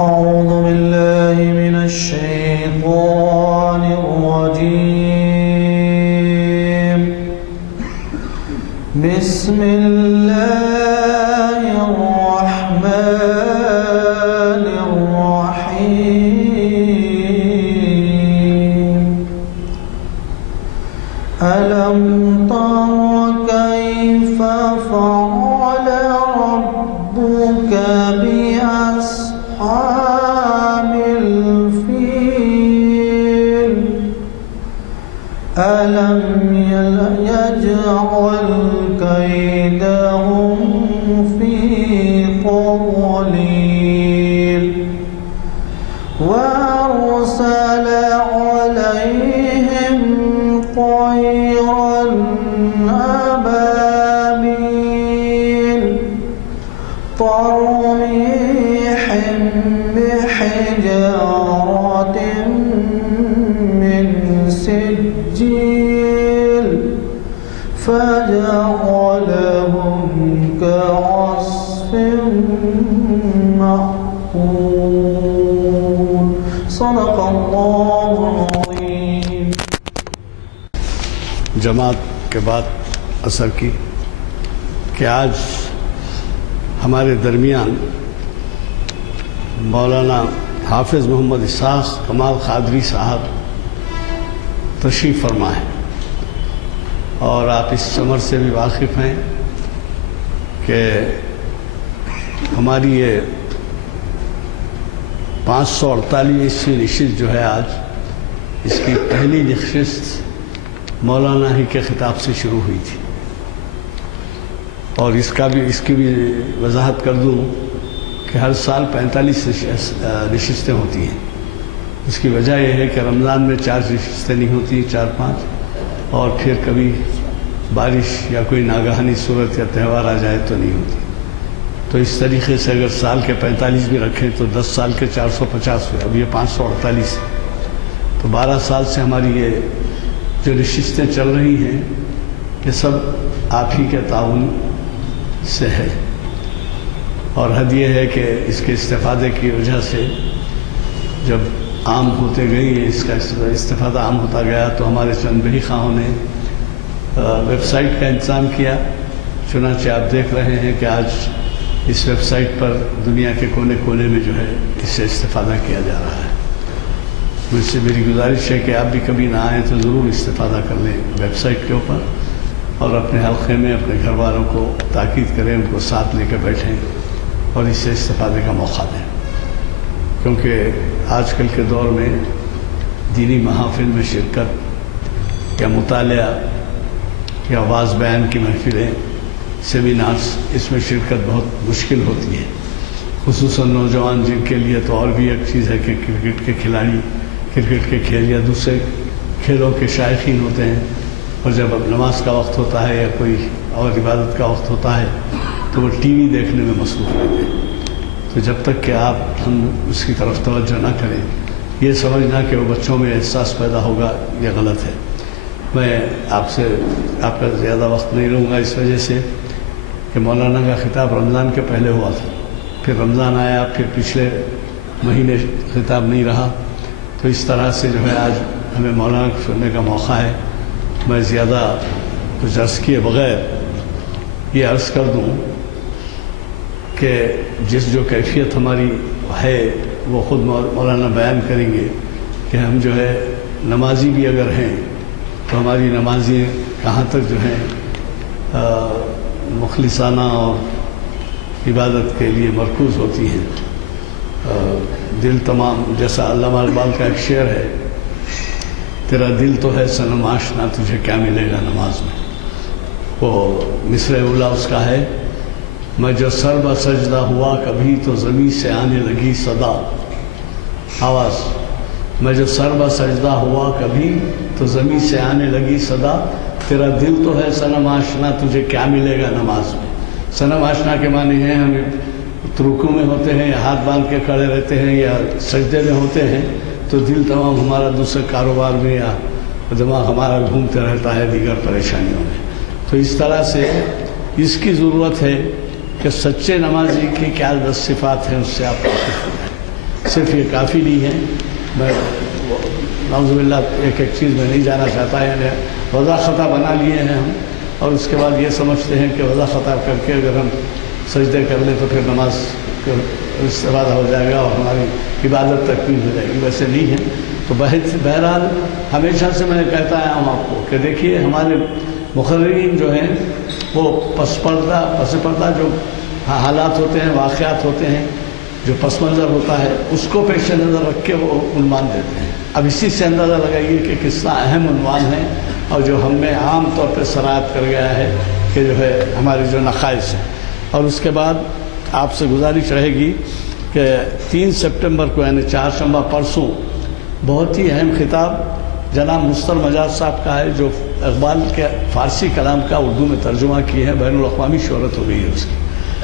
أعوذ بالله من الشيطان الرجيم. بسم الله الرحمن الرحيم. ألم تر كيف فعل ربك بأصحاب الفيل؟ ألم يجعل كيدهم في تضليل وأرسل عليهم طيرا أبابيل ترميهم بحجارة من سجيل فجعلهم كعصف مأكول. صدق الله العظيم. جماعت کے بعد اثر کی کہ آج ہمارے درمیان مولانا حافظ محمد اسحاق کمال قادری صاحب تشریف فرما ہے، اور آپ اس عمر سے بھی واقف ہیں کہ ہماری یہ 548ویں نشست جو ہے آج، اس کی پہلی نشست مولانا ہی کے خطاب سے شروع ہوئی تھی، اور اس کی بھی وضاحت کر دوں کہ ہر سال 45 نشستیں ہوتی ہیں۔ اس کی وجہ یہ ہے کہ رمضان میں 4 نشستیں نہیں ہوتی، 4-5، اور پھر کبھی بارش یا کوئی ناگہانی صورت یا تہوار آ جائے تو نہیں ہوتی۔ تو اس طریقے سے اگر سال کے 45 بھی رکھیں تو 10 سال کے 450 ہوئے، اب یہ 548 ہے۔ تو 12 سال سے ہماری یہ جو نشستیں چل رہی ہیں یہ سب آپ ہی کے تعاون سے ہے، اور حد یہ ہے کہ اس کے استفادے کی وجہ سے جب عام ہوتے گئی، اس کا استفادہ عام ہوتا گیا، تو ہمارے چند بڑی خواہوں نے ویب سائٹ کا انتظام کیا۔ چنانچہ آپ دیکھ رہے ہیں کہ آج اس ویب سائٹ پر دنیا کے کونے کونے میں جو ہے اس سے استفادہ کیا جا رہا ہے۔ مجھ سے میری گزارش ہے کہ آپ بھی کبھی نہ آئیں تو ضرور استفادہ کر لیں ویب سائٹ کے اوپر، اور اپنے حلقے میں اپنے گھر والوں کو تاکید کریں، ان کو ساتھ لے کے بیٹھیں اور اس سے استفادے کا موقع دیں، کیونکہ آج کل کے دور میں دینی محافل میں شرکت یا مطالعہ یا واعظ بیان کی محفلیں، سیمینارز، اس میں شرکت بہت مشکل ہوتی ہے، خصوصاً نوجوان جن کے لیے تو اور بھی ایک چیز ہے کہ کرکٹ کے کھلاڑی کرکٹ کے کھیل یا دوسرے کھیلوں کے شائقین ہوتے ہیں، اور جب اب نماز کا وقت ہوتا ہے یا کوئی اور عبادت کا وقت ہوتا ہے تو وہ ٹی وی دیکھنے میں مصروف رہتے ہیں۔ تو جب تک کہ ہم اس کی طرف توجہ نہ کریں، یہ سمجھنا کہ وہ بچوں میں احساس پیدا ہوگا، یہ غلط ہے۔ میں آپ کا زیادہ وقت نہیں لوں گا، اس وجہ سے کہ مولانا کا خطاب رمضان کے پہلے ہوا تھا، پھر رمضان آیا، پھر پچھلے مہینے خطاب نہیں رہا، تو اس طرح سے جو ہے آج ہمیں مولانا کو سننے کا موقع ہے۔ میں زیادہ کچھ عرض کیے بغیر یہ عرض کر دوں کہ جو کیفیت ہماری ہے وہ خود مولانا بیان کریں گے کہ ہم جو ہے نمازی بھی اگر ہیں تو ہماری نمازیں کہاں تک جو ہیں مخلصانہ اور عبادت کے لیے مرکوز ہوتی ہیں۔ دل تمام، جیسا علامہ اقبال کا ایک شعر ہے، تیرا دل تو ہے صنم آشنا، تجھے کیا ملے گا نماز میں۔ وہ مصرع اولا اس کا ہے، میں جو سر بہ سجدہ ہوا کبھی تو زمین سے آنے لگی صدا، آواز، میں جو سر بہ سجدہ ہوا کبھی تو زمین سے آنے لگی صدا، تیرا دل تو ہے صنم آشنا، تجھے کیا ملے گا نماز میں۔ صنم آشنا کے معنی ہیں ہم رکوع میں ہوتے ہیں یا ہاتھ باندھ کے کھڑے رہتے ہیں یا سجدے میں ہوتے ہیں تو دل تمام ہمارا دوسرے کاروبار میں یا دماغ ہمارا گھومتے رہتا ہے دیگر پریشانیوں میں۔ تو اس طرح سے اس کی ضرورت ہے کہ سچے نمازی کی کیا 10 صفات ہیں اس سے آپ واقف ہو جائیں۔ صرف یہ کافی نہیں ہے. میں نعوذ باللہ ایک چیز میں نہیں جانا چاہتا، یعنی وضع خطا بنا لیے ہیں ہم، اور اس کے بعد یہ سمجھتے ہیں کہ وضع خطا کر کے اگر ہم سجدے کر لیں تو پھر نماز استفادہ ہو جائے گا اور ہماری عبادت تکمیل ہو جائے گی. ویسے نہیں ہے. تو بہرحال ہمیشہ سے میں کہتا آیا ہوں آپ کو کہ دیکھیے ہمارے مقررین جو ہیں وہ پس پردہ جو حالات ہوتے ہیں، واقعات ہوتے ہیں، جو پس منظر ہوتا ہے اس کو پیش نظر رکھ کے وہ عنوان دیتے ہیں. اب اسی سے اندازہ لگائیے کہ کتنا اہم عنوان ہے اور جو ہم میں عام طور پہ سرایت کر گیا ہے کہ جو ہے ہماری جو نقائص ہیں. اور اس کے بعد آپ سے گزارش رہے گی کہ 3 سپٹمبر کو یعنی چہارشنبہ پرسوں بہت ہی اہم خطاب جناب مستر مجاز صاحب کا ہے، جو اقبال کے فارسی کلام کا اردو میں ترجمہ کیے ہیں. بین الاقوامی شہرت ہو گئی ہے اس کی،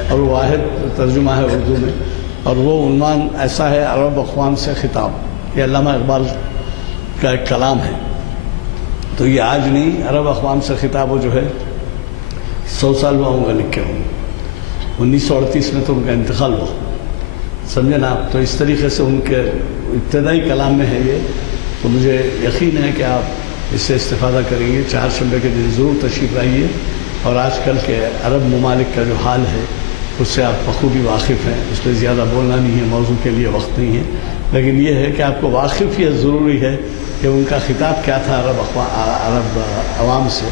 اور وہ واحد ترجمہ ہے اردو میں. اور وہ عنوان ایسا ہے، عرب اقوام سے خطاب. یہ علامہ اقبال کا ایک کلام ہے. تو یہ آج نہیں، عرب اقوام سے خطاب وہ جو ہے 100 سال ہوا ہوں گا لکھے ہوں. 1938 میں تو ان کا انتقال ہوا، سمجھے نا آپ. تو اس طریقے سے ان کے ابتدائی کلام میں ہے یہ. تو مجھے یقین ہے کہ آپ اس سے استفادہ کریں گے. چہارشنبے کے دن ضرور تشریف لائیے. اور آج کل کے عرب ممالک کا جو حال ہے اس سے آپ بخوبی واقف ہیں. اس پہ زیادہ بولنا نہیں ہے، موضوع کے لیے وقت نہیں ہے. لیکن یہ ہے کہ آپ کو واقفیت ضروری ہے کہ ان کا خطاب کیا تھا عرب عوام سے،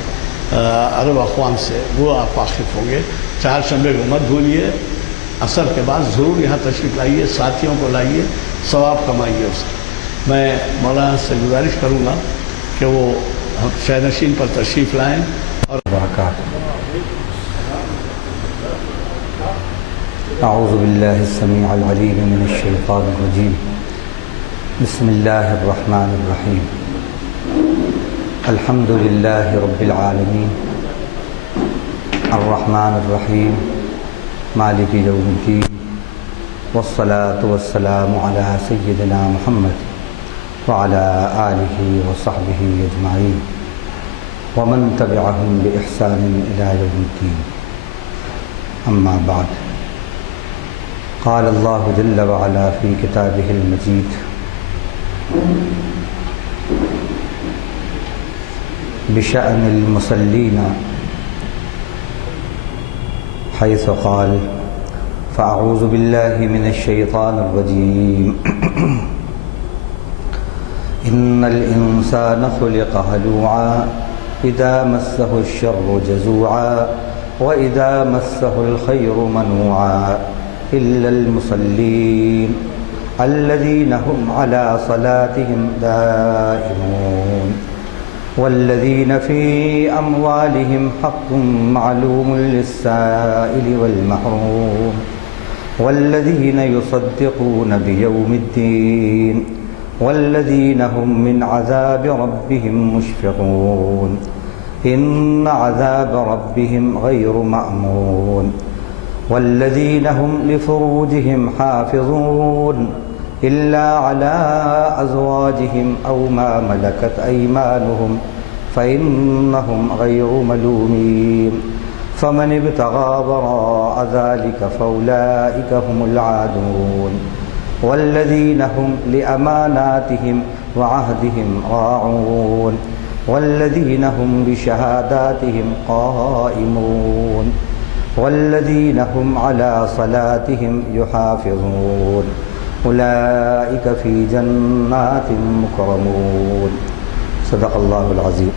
عرب اقوام سے، وہ آپ واقف ہوں گے. چہارشنبے کو مت بھولیے. عصر کے بعد ضرور یہاں تشریف لائیے، ساتھیوں کو لائیے، ثواب کمائیے اس کا. میں مولانا سے گزارش کروں گا کہ وہ شہنشین پر تشریف لائیں. اور اعوذ باللہ السمیع العلیم من الشیطان الرجیم. بسم اللہ الرحمن الرحیم. الحمد للہ رب العالمین الرحمن الرحیم مالک یوم الدین والصلاة والسلام علی سیدنا محمد وعلی آلہ وصحبہ اجمعین ومن تبعہم بإحسان الی یوم الدین. اما بعد. قال اللہ جل وعلا فی کتابہ المجید بشأن المصلین حیث قال فاعوذ باللہ من الشیطان الرجیم ان الانسان خلق هلوعا اذا مسه الشر جزوعا واذا مسه الخير منوعا الا المصلين الذين هم على صلاتهم دائمون والذين في أموالهم حق معلوم للسائل والمحروم والذين يصدقون بيوم الدين والذين هم من عذاب ربهم مشفقون إن عذاب ربهم غير مأمون والذين هم لفروجهم حافظون إلا على أزواجهم أو ما ملكت أيمانهم فإنهم غير ملومين فمن ابتغى وراء ذلك فأولئك هم العادون والذين هم لأماناتهم وعهدهم راعون والذين هم بشهاداتهم قائمون والذين هم على صلاتهم يحافظون أولئك في جنات مكرمون. صدق الله العظيم.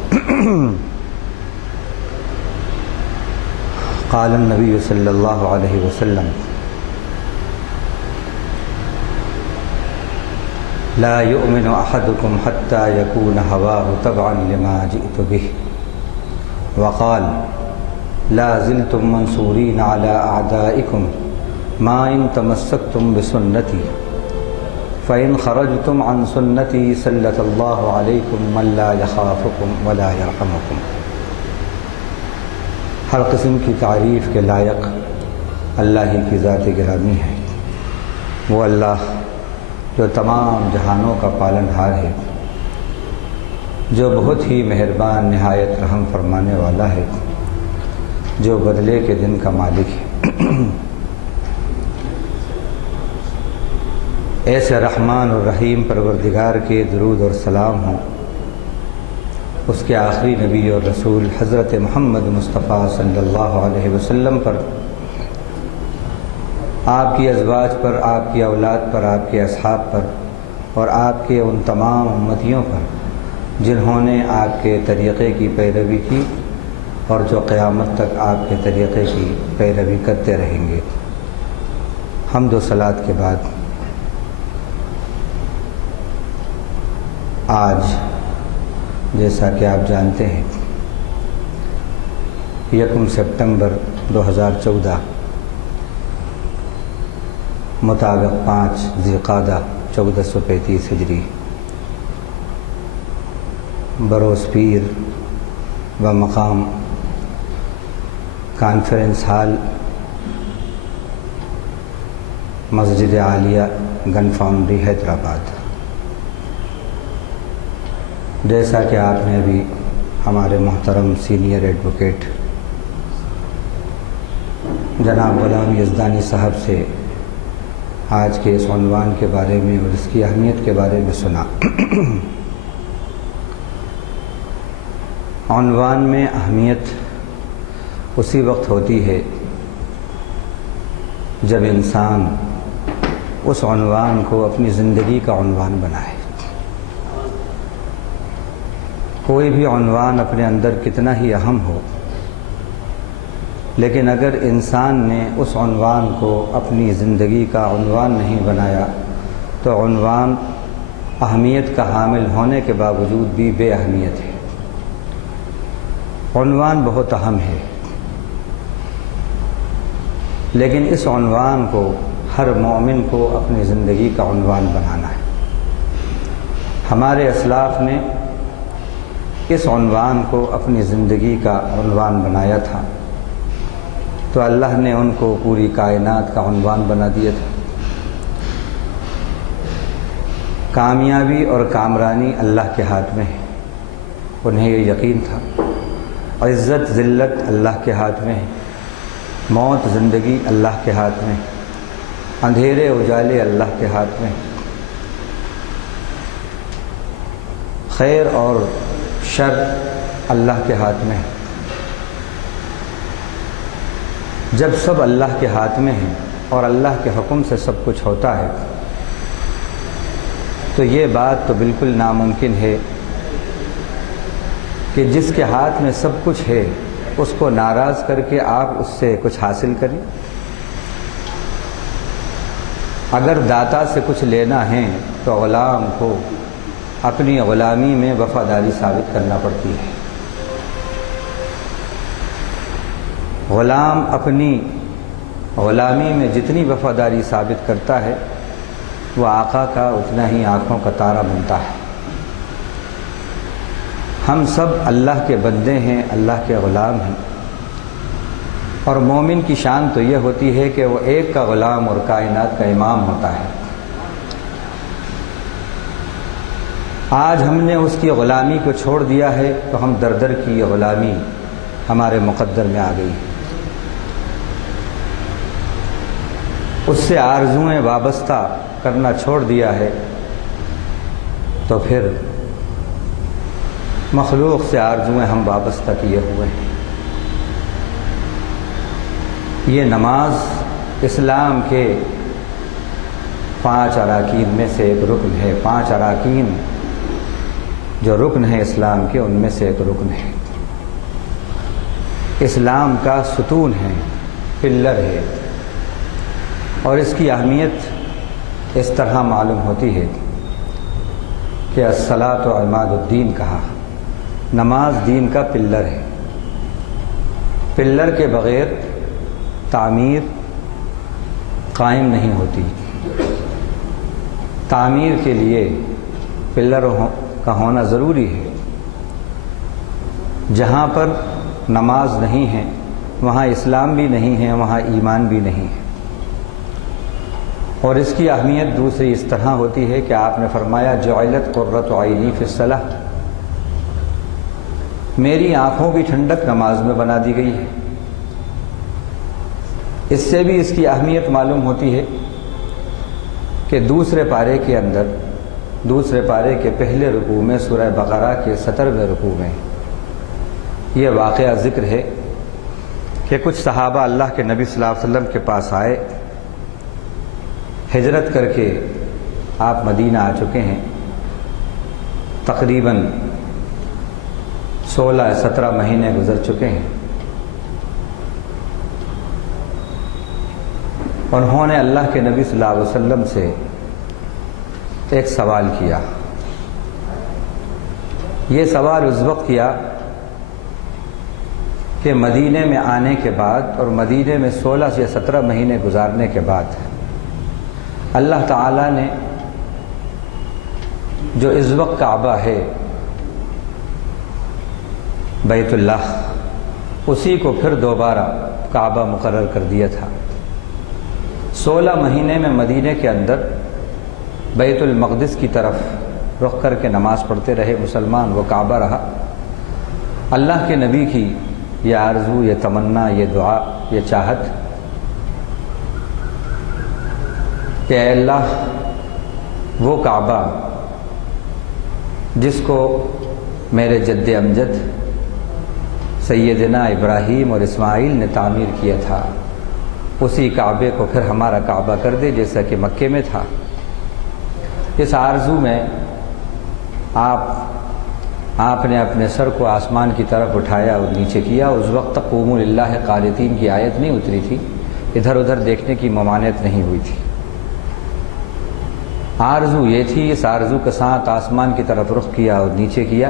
قال النبي صلى الله عليه وسلم لا يؤمن أحدكم حتى يكون هواه تبعا لما جئت به وقال لا زلتم منصورين على أعدائكم ما إن تمسكتم بسنتي فإن خرجتم عن سنتي سلط الله عليكم من لا يخافكم ولا يرحمكم. ہر قسم کی تعریف کے لائق اللہ ہی کی ذات گرامی ہے. وہ اللہ جو تمام جہانوں کا پالن ہار ہے، جو بہت ہی مہربان نہایت رحم فرمانے والا ہے، جو بدلے کے دن کا مالک ہے. ایسے رحمان اور رحیم پروردگار کے درود اور سلام ہوں اس کے آخری نبی اور رسول حضرت محمد مصطفیٰ صلی اللہ علیہ وسلم پر، آپ کی ازواج پر، آپ کی اولاد پر، آپ کے اصحاب پر، اور آپ کے ان تمام امتیوں پر جنہوں نے آپ کے طریقے کی پیروی کی اور جو قیامت تک آپ کے طریقے کی پیروی کرتے رہیں گے۔ حمد و صلوات کے بعد آج جیسا کہ آپ جانتے ہیں 1 سپتمبر 2014 مطابق 5 ذی القعدہ 1435 ہجری بروز پیر و مقام کانفرنس ہال مسجد عالیہ گن فاؤنڈری حیدرآباد، جیسا کہ آپ نے ابھی ہمارے محترم سینئر ایڈوکیٹ جناب غلام یزدانی صاحب سے آج کے اس عنوان کے بارے میں اور اس کی اہمیت کے بارے میں سنا۔ عنوان میں اہمیت اسی وقت ہوتی ہے جب انسان اس عنوان کو اپنی زندگی کا عنوان بنائے۔ کوئی بھی عنوان اپنے اندر کتنا ہی اہم ہو، لیکن اگر انسان نے اس عنوان کو اپنی زندگی کا عنوان نہیں بنایا تو عنوان اہمیت کا حامل ہونے کے باوجود بھی بے اہمیت ہے۔ عنوان بہت اہم ہے، لیکن اس عنوان کو ہر مومن کو اپنی زندگی کا عنوان بنانا ہے۔ ہمارے اسلاف نے اس عنوان کو اپنی زندگی کا عنوان بنایا تھا تو اللہ نے ان کو پوری کائنات کا عنوان بنا دیا تھا۔ کامیابی اور کامرانی اللہ کے ہاتھ میں ہے، انہیں یہ یقین تھا۔ عزت ذلت اللہ کے ہاتھ میں ہے، موت زندگی اللہ کے ہاتھ میں، اندھیرے اجالے اللہ کے ہاتھ میں، خیر اور شر اللہ کے ہاتھ میں ہے۔ جب سب اللہ کے ہاتھ میں ہیں اور اللہ کے حکم سے سب کچھ ہوتا ہے تو یہ بات تو بالکل ناممکن ہے کہ جس کے ہاتھ میں سب کچھ ہے اس کو ناراض کر کے آپ اس سے کچھ حاصل کریں۔ اگر داتا سے کچھ لینا ہے تو غلام کو اپنی غلامی میں وفاداری ثابت کرنا پڑتی ہے۔ غلام اپنی غلامی میں جتنی وفاداری ثابت کرتا ہے وہ آقا کا اتنا ہی آنکھوں کا تارا بنتا ہے۔ ہم سب اللہ کے بندے ہیں، اللہ کے غلام ہیں، اور مومن کی شان تو یہ ہوتی ہے کہ وہ ایک کا غلام اور کائنات کا امام ہوتا ہے۔ آج ہم نے اس کی غلامی کو چھوڑ دیا ہے تو ہم در در کی غلامی ہمارے مقدر میں آ گئی ہے۔ اس سے آرزوئیں وابستہ کرنا چھوڑ دیا ہے تو پھر مخلوق سے آرزوئیں ہم وابستہ کیے ہوئے ہیں۔ یہ نماز اسلام کے 5 اراکین میں سے ایک رکن ہے۔ 5 اراکین جو رکن ہے اسلام کے، ان میں سے ایک رکن ہے۔ اسلام کا ستون ہے، پلر ہے، اور اس کی اہمیت اس طرح معلوم ہوتی ہے کہ الصلاۃ عماد الدین کہا، نماز دین کا پلر ہے۔ پلر کے بغیر تعمیر قائم نہیں ہوتی۔ تعمیر کے لیے پلر کا ہونا ضروری ہے۔ جہاں پر نماز نہیں ہے وہاں اسلام بھی نہیں ہے، وہاں ایمان بھی نہیں ہے۔ اور اس کی اہمیت دوسری اس طرح ہوتی ہے کہ آپ نے فرمایا جعلت قرۃ عینی فی الصلاۃ، میری آنکھوں کی ٹھنڈک نماز میں بنا دی گئی ہے۔ اس سے بھی اس کی اہمیت معلوم ہوتی ہے کہ دوسرے پارے کے اندر، دوسرے پارے کے پہلے رکوع میں سورہ بقرہ کے 70ویں رکوع میں یہ واقعہ ذکر ہے کہ کچھ صحابہ اللہ کے نبی صلی اللہ علیہ وسلم کے پاس آئے، ہجرت کر کے آپ مدینہ آ چکے ہیں، تقریباً 16-17 مہینے گزر چکے ہیں۔ انہوں نے اللہ کے نبی صلی اللہ علیہ وسلم سے ایک سوال کیا۔ یہ سوال اس وقت کیا کہ مدینے میں آنے کے بعد اور مدینے میں 16 سے 17 مہینے گزارنے کے بعد اللہ تعالیٰ نے جو اس وقت کعبہ ہے بیت اللہ، اسی کو پھر دوبارہ کعبہ مقرر کر دیا تھا۔ 16 مہینے میں مدینے کے اندر بیت المقدس کی طرف رخ کر کے نماز پڑھتے رہے مسلمان، وہ کعبہ رہا۔ اللہ کے نبی کی یہ آرزو، یہ تمنا، یہ دعا، یہ چاہت کہ اے اللہ وہ کعبہ جس کو میرے جد امجد سیدنا ابراہیم اور اسماعیل نے تعمیر کیا تھا، اسی کعبے کو پھر ہمارا کعبہ کر دے جیسا کہ مکے میں تھا۔ اس آرزو میں آپ نے اپنے سر کو آسمان کی طرف اٹھایا اور نیچے کیا۔ اس وقت تک قوموا للہ قانتین کی آیت نہیں اتری تھی، ادھر ادھر دیکھنے کی ممانعت نہیں ہوئی تھی۔ آرزو یہ تھی، اس آرزو کے ساتھ آسمان کی طرف رخ کیا اور نیچے کیا۔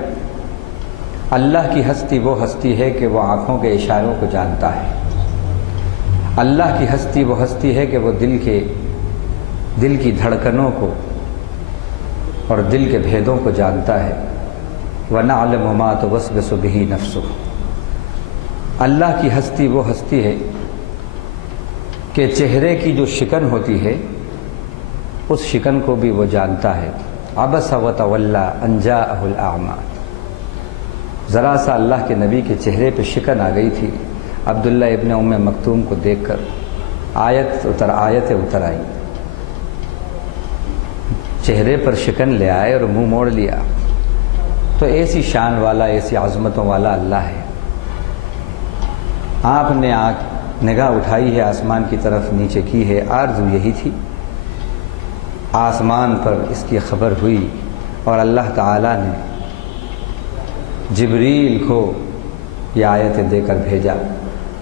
اللہ کی ہستی وہ ہستی ہے کہ وہ آنکھوں کے اشاروں کو جانتا ہے۔ اللہ کی ہستی وہ ہستی ہے کہ وہ دل کی دھڑکنوں کو اور دل کے بھیدوں کو جانتا ہے۔ وَنَعْلَمُ مَا تُوَسْوِسُ بِهِ نَفْسُهُ۔ اللہ کی ہستی وہ ہستی ہے کہ چہرے کی جو شکن ہوتی ہے اس شکن کو بھی وہ جانتا ہے۔ عَبَسَ وَتَوَلَّى أَن جَاءَهُ الْأَعْمَى۔ ذرا سا اللہ کے نبی کے چہرے پہ شکن آ گئی تھی، عبداللہ ابن ام مکتوم کو دیکھ کر آیتیں اتر آئیں، چہرے پر شکن لے آئے اور منہ موڑ لیا۔ تو ایسی شان والا، ایسی عظمتوں والا اللہ ہے۔ آپ نے نگاہ اٹھائی ہے آسمان کی طرف، نیچے کی ہے، آرزو یہی تھی۔ آسمان پر اس کی خبر ہوئی اور اللہ تعالیٰ نے جبریل کو یہ آیتیں دے کر بھیجا۔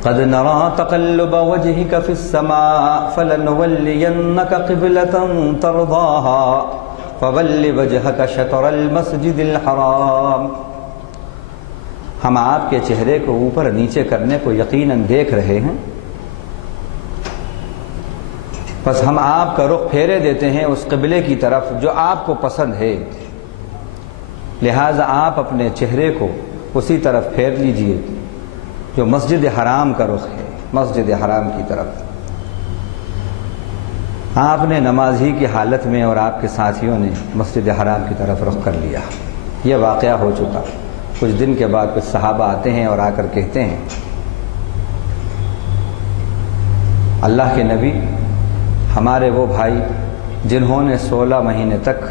قد نرى تقلب وجهك في السماء فلنولينك قبلة ترضاها فول وجهك شطر المسجد الحرام۔ ہم آپ کے چہرے کو اوپر نیچے کرنے کو یقیناً دیکھ رہے ہیں، بس ہم آپ کا رخ پھیرے دیتے ہیں اس قبلے کی طرف جو آپ کو پسند ہے، لہٰذا آپ اپنے چہرے کو اسی طرف پھیر لیجئے جو مسجد حرام کا رخ ہے، مسجد حرام کی طرف۔ آپ نے نماز ہی کی حالت میں اور آپ کے ساتھیوں نے مسجد حرام کی طرف رخ کر لیا۔ یہ واقعہ ہو چکا۔ کچھ دن کے بعد کچھ صحابہ آتے ہیں اور آ کر کہتے ہیں اللہ کے نبی، ہمارے وہ بھائی جنہوں نے 16 مہینے تک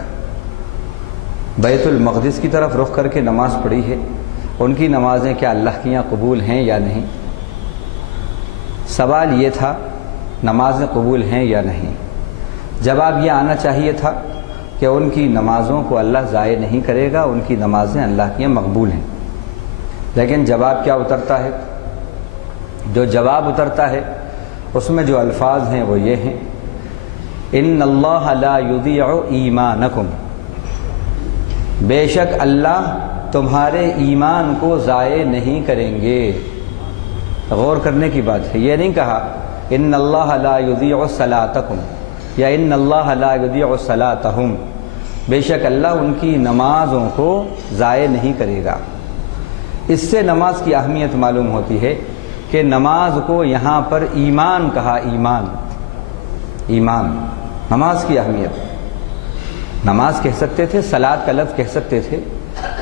بیت المقدس کی طرف رخ کر کے نماز پڑھی ہے، ان کی نمازیں کیا اللہ کی یہاں قبول ہیں یا نہیں؟ سوال یہ تھا نمازیں قبول ہیں یا نہیں۔ جواب یہ آنا چاہیے تھا کہ ان کی نمازوں کو اللہ ضائع نہیں کرے گا، ان کی نمازیں اللہ کی یہاں مقبول ہیں۔ لیکن جواب کیا اترتا ہے؟ جو جواب اترتا ہے اس میں جو الفاظ ہیں وہ یہ ہیں، ان اللہ لا یضیع ایمانکم، بے شک اللہ تمہارے ایمان کو ضائع نہیں کریں گے۔ غور کرنے کی بات ہے، یہ نہیں کہا ان اللہ لا یضیع صلاتکم یا ان اللہ لا یضیع صلاتہم، بے شک اللہ ان کی نمازوں کو ضائع نہیں کرے گا۔ اس سے نماز کی اہمیت معلوم ہوتی ہے کہ نماز کو یہاں پر ایمان کہا، ایمان نماز کی اہمیت۔ نماز کہہ سکتے تھے، صلاۃ کا لفظ کہہ سکتے تھے،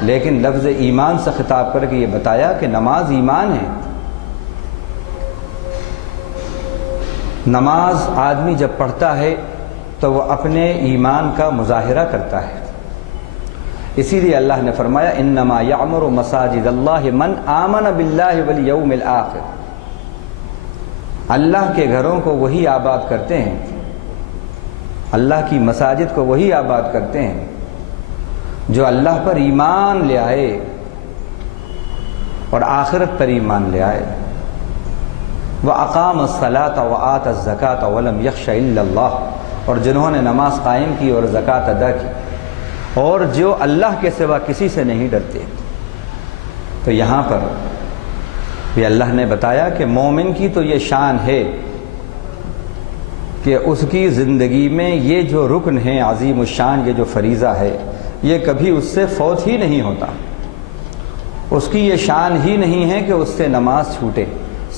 لیکن لفظ ایمان سے خطاب کر کے یہ بتایا کہ نماز ایمان ہے۔ نماز آدمی جب پڑھتا ہے تو وہ اپنے ایمان کا مظاہرہ کرتا ہے۔ اسی لیے اللہ نے فرمایا انما یعمر مساجد اللہ من آمن باللہ والیوم الآخر، اللہ کے گھروں کو وہی آباد کرتے ہیں، اللہ کی مساجد کو وہی آباد کرتے ہیں جو اللہ پر ایمان لے آئے اور آخرت پر ایمان لے آئے۔ وَأَقَامَ الصَّلَاةَ وَآتَى الزَّكَاةَ وَلَمْ يَخْشَ إِلَّا اللَّهَ، اور جنہوں نے نماز قائم کی اور زکوٰۃ ادا کی اور جو اللہ کے سوا کسی سے نہیں ڈرتے۔ تو یہاں پر بھی اللہ نے بتایا کہ مومن کی تو یہ شان ہے کہ اس کی زندگی میں یہ جو رکن ہے عظیم الشان، یہ جو فریضہ ہے، یہ کبھی اس سے فوت ہی نہیں ہوتا۔ اس کی یہ شان ہی نہیں ہے کہ اس سے نماز چھوٹے۔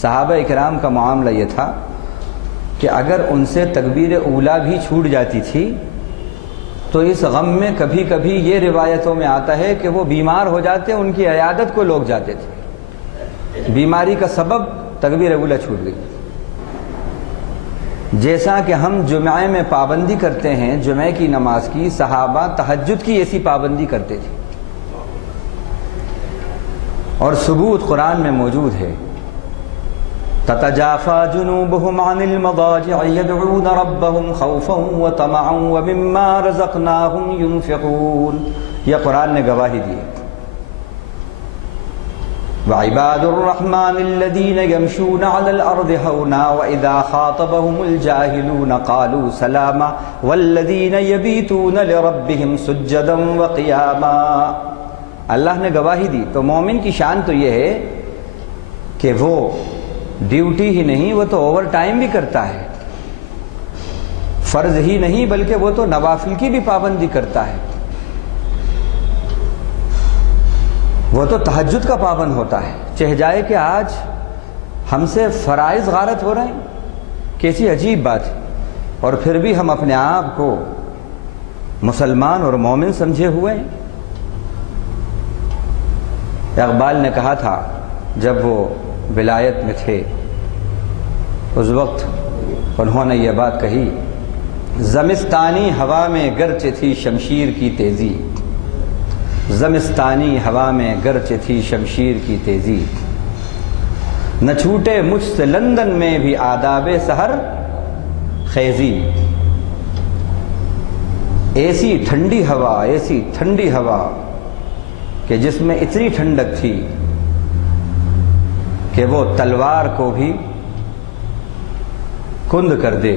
صحابہ اکرام کا معاملہ یہ تھا کہ اگر ان سے تکبیر اولیٰ بھی چھوٹ جاتی تھی تو اس غم میں کبھی کبھی یہ روایتوں میں آتا ہے کہ وہ بیمار ہو جاتے، ان کی عیادت کو لوگ جاتے تھے، بیماری کا سبب تکبیر اولیٰ چھوٹ گئی۔ جیسا کہ ہم جمعہ میں پابندی کرتے ہیں جمعہ کی نماز کی، صحابہ تہجد کی ایسی پابندی کرتے تھے، اور ثبوت قرآن میں موجود ہے تتجافى جنوبهم عن المضاجع يدعون ربهم خوفا وطمعا ومما رزقناهم ينفقون، یہ قرآن نے گواہی دی۔ وعباد الرحمن الذين يمشون على الأرض هونا وإذا خاطبهم الجاهلون قالوا سلاما والذين يبيتون لربهم سجدا وقياما۔ اللہ نے گواہی دی۔ تو مومن کی شان تو یہ ہے کہ وہ ڈیوٹی ہی نہیں، وہ تو اوور ٹائم بھی کرتا ہے، فرض ہی نہیں بلکہ وہ تو نوافل کی بھی پابندی کرتا ہے، وہ تو تہجد کا پابند ہوتا ہے۔ چہ جائے کہ آج ہم سے فرائض غارت ہو رہے ہیں، کیسی عجیب بات ہے، اور پھر بھی ہم اپنے آپ کو مسلمان اور مومن سمجھے ہوئے ہیں۔ اقبال نے کہا تھا جب وہ ولایت میں تھے، اس وقت انہوں نے یہ بات کہی، زمستانی ہوا میں گرچہ تھی شمشیر کی تیزی، زمستانی ہوا میں گرچہ تھی شمشیر کی تیزی، نہ چھوٹے مجھ سے لندن میں بھی آداب سحر خیزی۔ ایسی ٹھنڈی ہوا، ایسی ٹھنڈی ہوا کہ جس میں اتنی ٹھنڈک تھی کہ وہ تلوار کو بھی کند کر دے،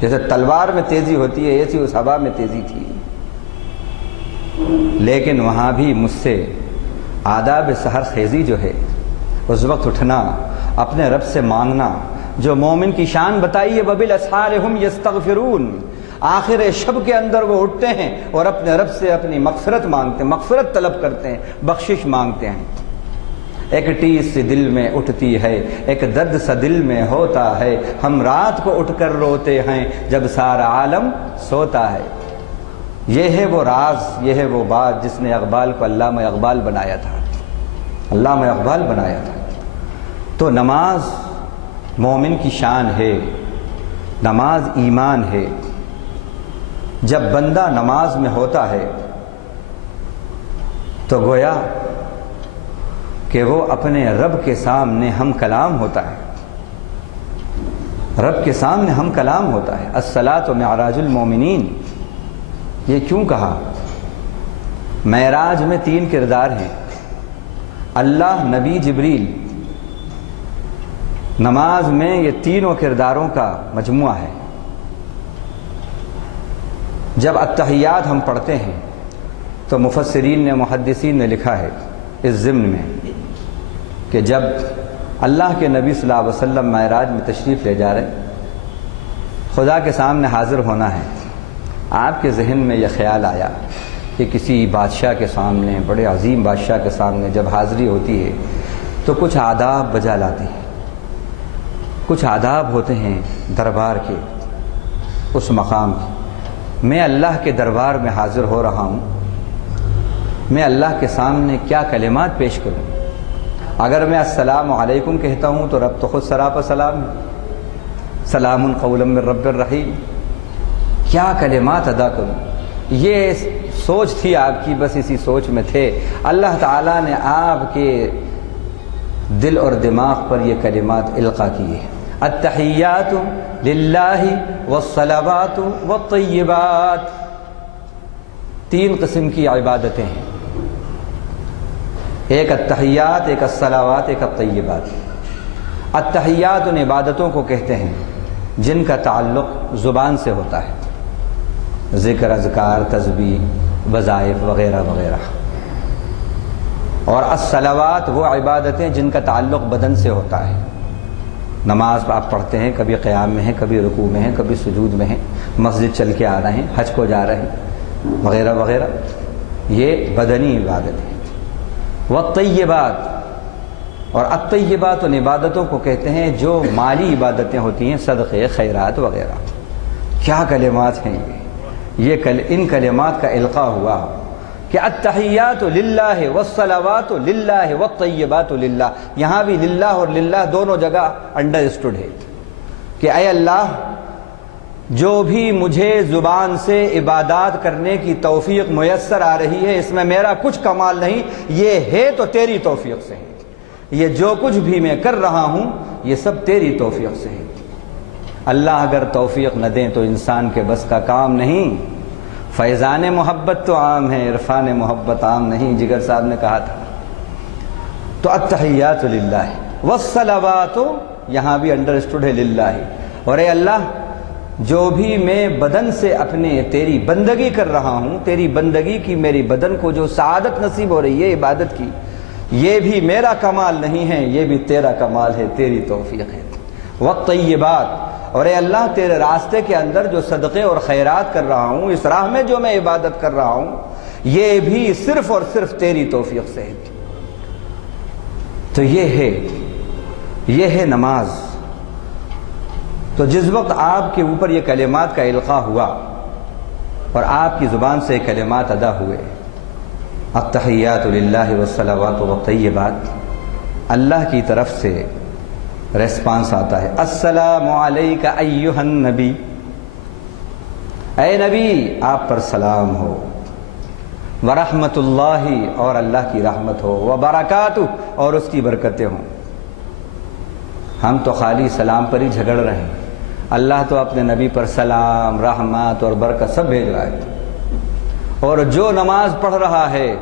جیسے تلوار میں تیزی ہوتی ہے ایسی اس ہوا میں تیزی تھی، لیکن وہاں بھی مجھ سے آداب سحر خیزی جو ہے، اس وقت اٹھنا، اپنے رب سے مانگنا، جو مومن کی شان بتائیے وبالاسحار ہم یستغفرون، آخر شب کے اندر وہ اٹھتے ہیں اور اپنے رب سے اپنی مغفرت مانگتے ہیں، مغفرت طلب کرتے ہیں، بخشش مانگتے ہیں۔ ایک ٹیس سی دل میں اٹھتی ہے، ایک درد سا دل میں ہوتا ہے، ہم رات کو اٹھ کر روتے ہیں جب سارا عالم سوتا ہے۔ یہ ہے وہ راز، یہ ہے وہ بات جس نے اقبال کو علامہ اقبال بنایا تھا، علامہ اقبال بنایا تھا۔ تو نماز مومن کی شان ہے، نماز ایمان ہے۔ جب بندہ نماز میں ہوتا ہے تو گویا کہ وہ اپنے رب کے سامنے ہم کلام ہوتا ہے، رب کے سامنے ہم کلام ہوتا ہے۔ الصلاۃ معراج المومنین، یہ کیوں کہا؟ معراج میں 3 کردار ہیں، اللہ، نبی، جبریل۔ نماز میں یہ تینوں کرداروں کا مجموعہ ہے۔ جب التحیات ہم پڑھتے ہیں تو مفسرین نے، محدثین نے لکھا ہے اس ضمن میں کہ جب اللہ کے نبی صلی اللہ علیہ وسلم معراج میں تشریف لے جا رہے، خدا کے سامنے حاضر ہونا ہے، آپ کے ذہن میں یہ خیال آیا کہ کسی بادشاہ کے سامنے، بڑے عظیم بادشاہ کے سامنے جب حاضری ہوتی ہے تو کچھ آداب بجا لاتے ہیں، کچھ آداب ہوتے ہیں دربار کے، اس مقام کے۔ میں اللہ کے دربار میں حاضر ہو رہا ہوں، میں اللہ کے سامنے کیا کلمات پیش کروں؟ اگر میں السلام علیکم کہتا ہوں تو رب تو خود سراپا سلام ہے، سلام قولا من رب الرحیم۔ کیا کلمات ادا کروں. یہ سوچ تھی آپ کی، بس اسی سوچ میں تھے. اللہ تعالیٰ نے آپ کے دل اور دماغ پر یہ کلمات القا کیے. التحیات للہ والصلوات والطیبات. 3 قسم کی عبادتیں ہیں، ایک التحیات، ایک الصلوات، ایک الطیبات. التحیات ان عبادتوں کو کہتے ہیں جن کا تعلق زبان سے ہوتا ہے، ذکر، اذکار، تسبیح، وظائف وغیرہ وغیرہ. اور الصلوات وہ عبادتیں جن کا تعلق بدن سے ہوتا ہے. نماز آپ پڑھتے ہیں، کبھی قیام میں ہیں، کبھی رکوع میں ہیں، کبھی سجود میں ہیں، مسجد چل کے آ رہے ہیں، حج کو جا رہے ہیں وغیرہ وغیرہ. یہ بدنی عبادت ہے. والطیبات، اور الطیبات ان عبادتوں کو کہتے ہیں جو مالی عبادتیں ہوتی ہیں، صدقے، خیرات وغیرہ. کیا کلمات ہیں یہ ان کلمات کا القاء ہوا کہ التحیات للہ والصلوات للہ والطیبات للہ. یہاں بھی للہ اور للہ دونوں جگہ انڈرسٹوڈ ہے کہ اے اللہ، جو بھی مجھے زبان سے عبادات کرنے کی توفیق میسر آ رہی ہے، اس میں میرا کچھ کمال نہیں، یہ ہے تو تیری توفیق سے ہے. یہ جو کچھ بھی میں کر رہا ہوں یہ سب تیری توفیق سے ہے. اللہ اگر توفیق نہ دیں تو انسان کے بس کا کام نہیں. فیضان محبت تو عام ہے، عرفان محبت عام نہیں، جگر صاحب نے کہا تھا. تو التحیات للہ والصلوات یہاں بھی انڈرسٹوڈ ہے للہ. اور اے اللہ، جو بھی میں بدن سے اپنے تیری بندگی کر رہا ہوں، تیری بندگی کی میری بدن کو جو سعادت نصیب ہو رہی ہے عبادت کی، یہ بھی میرا کمال نہیں ہے، یہ بھی تیرا کمال ہے، تیری توفیق ہے. والطیبات، اور اے اللہ، تیرے راستے کے اندر جو صدقے اور خیرات کر رہا ہوں، اس راہ میں جو میں عبادت کر رہا ہوں، یہ بھی صرف اور صرف تیری توفیق سے ہے. تو یہ ہے نماز. تو جس وقت آپ کے اوپر یہ کلمات کا القاء ہوا اور آپ کی زبان سے کلمات ادا ہوئے، التحیات للہ والصلوات والطیبات، اللہ کی طرف سے ریسپانس آتا ہے. السلام علیک ایھا النبی، اے نبی آپ پر سلام ہو. ورحمۃ اللہ، اور اللہ کی رحمت ہو. وبرکاتہ، اور اس کی برکتیں ہوں. ہم تو خالی سلام پر ہی جھگڑ رہے ہیں. اللہ تو اپنے نبی پر سلام، رحمت اور برکت سب بھیج رہا ہے. اور جو نماز پڑھ رہا ہے،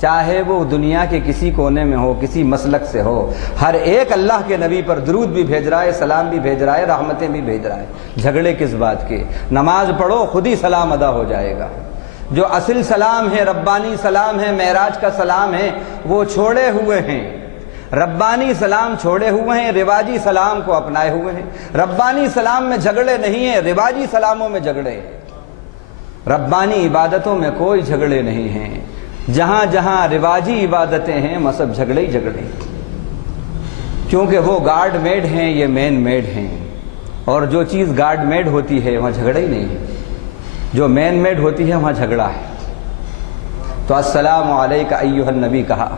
چاہے وہ دنیا کے کسی کونے میں ہو، کسی مسلک سے ہو، ہر ایک اللہ کے نبی پر درود بھی بھیج رہا ہے، سلام بھی بھیج رہا ہے، رحمتیں بھی بھیج رہا ہے. جھگڑے کس بات کے؟ نماز پڑھو، خود ہی سلام ادا ہو جائے گا. جو اصل سلام ہے، ربانی سلام ہے، معراج کا سلام ہے، وہ چھوڑے ہوئے ہیں. ربانی سلام چھوڑے ہوئے ہیں، رواجی سلام کو اپنائے ہوئے ہیں. ربانی سلام میں جھگڑے نہیں ہیں، رواجی سلاموں میں جھگڑے ہیں. ربانی عبادتوں میں کوئی جھگڑے نہیں ہیں. جہاں جہاں رواجی عبادتیں ہیں، مذہب جھگڑے ہی جھگڑے ہیں. کیونکہ وہ گارڈ میڈ ہیں، یہ مین میڈ ہیں. اور جو چیز گارڈ میڈ ہوتی ہے وہاں جھگڑا ہی نہیں ہے، جو مین میڈ ہوتی ہے وہاں جھگڑا ہے. تو السلام علیک ایھا النبی کہا.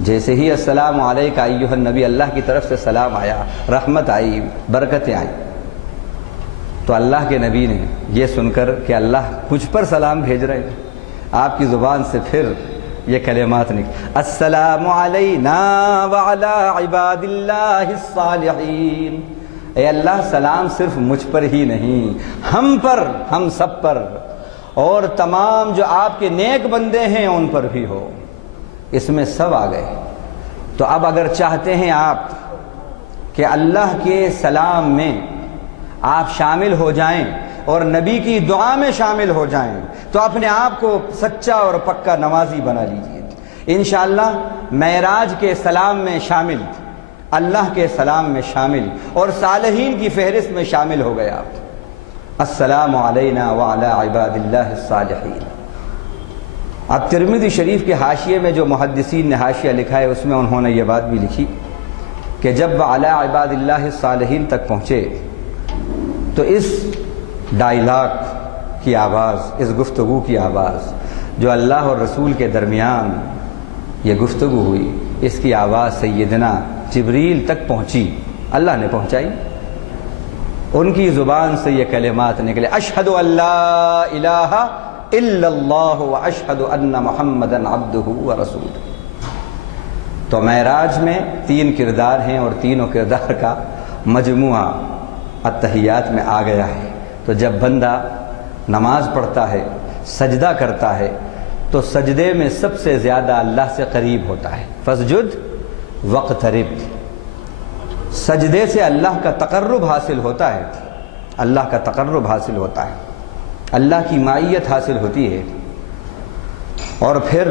جیسے ہی السلام علیک ایھا النبی، اللہ کی طرف سے سلام آیا، رحمت آئی، برکتیں آئی، تو اللہ کے نبی نے یہ سن کر کہ اللہ مجھ پر سلام بھیج رہے ہیں، آپ کی زبان سے پھر یہ کلمات نکل. السلام علینا وعلی عباد اللہ الصالحین. اے اللہ، سلام صرف مجھ پر ہی نہیں، ہم پر، ہم سب پر، اور تمام جو آپ کے نیک بندے ہیں ان پر بھی ہو. اس میں سب آ گئے. تو اب اگر چاہتے ہیں آپ کہ اللہ کے سلام میں آپ شامل ہو جائیں اور نبی کی دعا میں شامل ہو جائیں، تو اپنے آپ کو سچا اور پکا نمازی بنا لیجئے. انشاءاللہ معراج کے سلام میں شامل، اللہ کے سلام میں شامل، اور صالحین کی فہرست میں شامل ہو گیا. السلام علینا وعلی عباد اللہ الصالحین. اب ترمذی شریف کے حاشیے میں جو محدثین نے حاشیہ لکھا ہے، اس میں انہوں نے یہ بات بھی لکھی کہ جب علی عباد اللہ الصالحین تک پہنچے تو اس ڈائلاگ کی آواز، اس گفتگو کی آواز جو اللہ اور رسول کے درمیان یہ گفتگو ہوئی، اس کی آواز سیدنا جبریل تک پہنچی. اللہ نے پہنچائی. ان کی زبان سے یہ کلمات نکلے، اشہد ان لا الہ الا اللہ و اشہد ان محمدً عبدہ و رسولہ۔ تو معراج میں 3 کردار ہیں اور تینوں کردار کا مجموعہ التحیات میں آ گیا ہے۔ تو جب بندہ نماز پڑھتا ہے، سجدہ کرتا ہے، تو سجدے میں سب سے زیادہ اللہ سے قریب ہوتا ہے۔ فاسجد واقترب، سجدے سے اللہ کا تقرب حاصل ہوتا ہے، اللہ کا تقرب حاصل ہوتا ہے، اللہ کی معیت حاصل ہوتی ہے، اور پھر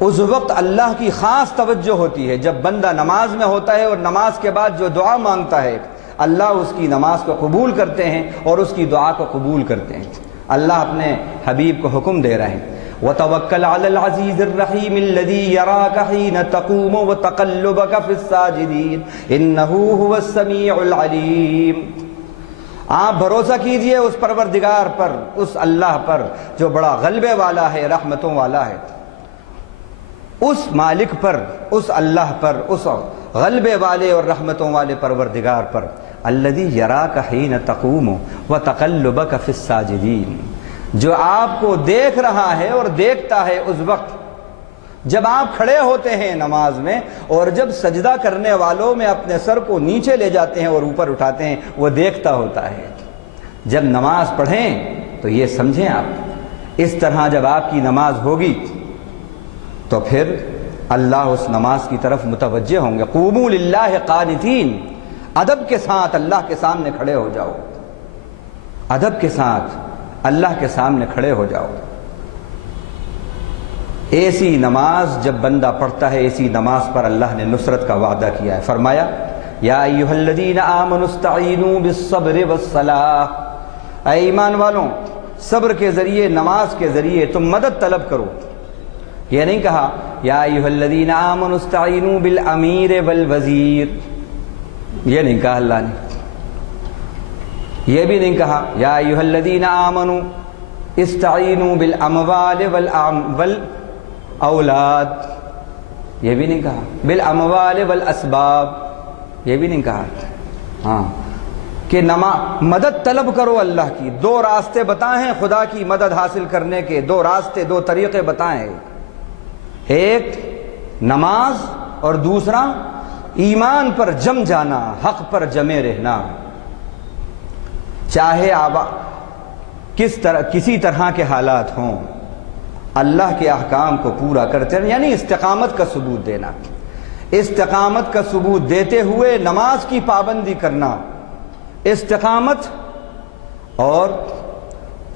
اس وقت اللہ کی خاص توجہ ہوتی ہے۔ جب بندہ نماز میں ہوتا ہے اور نماز کے بعد جو دعا مانگتا ہے، اللہ اس کی نماز کو قبول کرتے ہیں اور اس کی دعا کو قبول کرتے ہیں۔ اللہ اپنے حبیب کو حکم دے رہے ہیں، وَتَوَكَّلْ عَلَى الْعَزِيزِ الرَّحِيمِ الَّذِي يَرَاكَ حِينَ تَقُومُ وَتَقَلُّبَكَ فِي السَّاجِدِينَ إِنَّهُ هُوَ السَّمِيعُ الْعَلِيمُ۔ آپ بھروسہ کیجئے اس پروردگار پر، اس اللہ پر جو بڑا غلبے والا ہے، رحمتوں والا ہے، اس مالک پر، اس اللہ پر، اس غلبے والے اور رحمتوں والے پروردگار پر، الذی یراک حین تقوم وتقلبک فی الساجدین، جو آپ کو دیکھ رہا ہے اور دیکھتا ہے اس وقت جب آپ کھڑے ہوتے ہیں نماز میں، اور جب سجدہ کرنے والوں میں اپنے سر کو نیچے لے جاتے ہیں اور اوپر اٹھاتے ہیں، وہ دیکھتا ہوتا ہے۔ جب نماز پڑھیں تو یہ سمجھیں آپ، اس طرح جب آپ کی نماز ہوگی تو پھر اللہ اس نماز کی طرف متوجہ ہوں گے۔ قوموا للہ قانتین، ادب کے ساتھ اللہ کے سامنے کھڑے ہو جاؤ، ادب کے ساتھ اللہ کے سامنے کھڑے ہو جاؤ۔ ایسی نماز جب بندہ پڑھتا ہے، ایسی نماز پر اللہ نے نصرت کا وعدہ کیا ہے۔ فرمایا یا ایھا الذین آمنوا استعینوا بالصبر والصلاۃ، اے ایمان والوں صبر کے ذریعے، نماز کے ذریعے تم مدد طلب کرو۔ یہ نہیں کہا یا ایھا الذین آمنوا استعینوا بالامیر والوزیر، یہ نہیں کہا اللہ نے۔ یہ بھی نہیں کہا یا ایھا الذین آمنوا استعینوا بالاموال اولاد، یہ بھی نہیں کہا بالاموال والاسباب، یہ بھی نہیں کہا۔ ہاں کہ مدد طلب کرو اللہ کی۔ 2 راستے بتائے ہیں خدا کی مدد حاصل کرنے کے، 2 راستے، 2 طریقے بتائے ہیں، ایک نماز اور دوسرا ایمان پر جم جانا، حق پر جمے رہنا، چاہے کسی طرح کے حالات ہوں، اللہ کے احکام کو پورا کرتے رہنا، یعنی استقامت کا ثبوت دینا۔ استقامت کا ثبوت دیتے ہوئے نماز کی پابندی کرنا، استقامت اور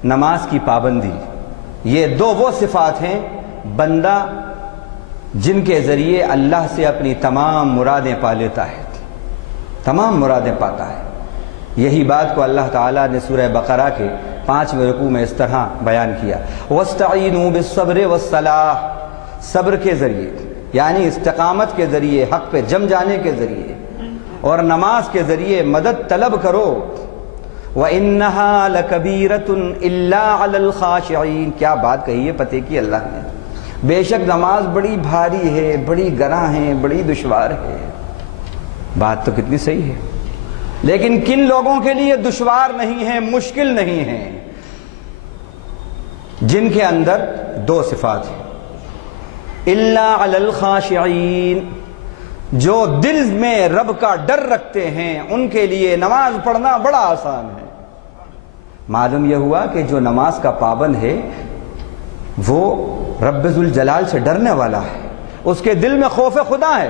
نماز کی پابندی، یہ 2 وہ صفات ہیں بندہ جن کے ذریعے اللہ سے اپنی تمام مرادیں پا لیتا ہے، تمام مرادیں پاتا ہے۔ یہی بات کو اللہ تعالیٰ نے سورہ بقرہ کے 5ویں رکوع میں اس طرح بیان کیا، وَاسْتَعِینُوا بِالصَّبْرِ وَالصَّلَاةِ، صبر کے ذریعے یعنی استقامت کے ذریعے، حق پہ جم جانے کے ذریعے، اور نماز کے ذریعے مدد طلب کرو۔ وَإِنَّهَا لَكَبِيرَةٌ إِلَّا عَلَى الْخَاشِعِينَ، کیا بات کہی ہے پتے کی اللہ نے، بے شک نماز بڑی بھاری ہے، بڑی گراں ہے، بڑی دشوار ہے۔ بات تو کتنی صحیح ہے، لیکن کن لوگوں کے لیے دشوار نہیں ہے، مشکل نہیں ہے؟ جن کے اندر 2 صفات ہیں، الا علی الخاشعین، جو دل میں رب کا ڈر رکھتے ہیں، ان کے لیے نماز پڑھنا بڑا آسان ہے۔ معلوم یہ ہوا کہ جو نماز کا پابند ہے وہ رب ذوالجلال سے ڈرنے والا ہے، اس کے دل میں خوف خدا ہے،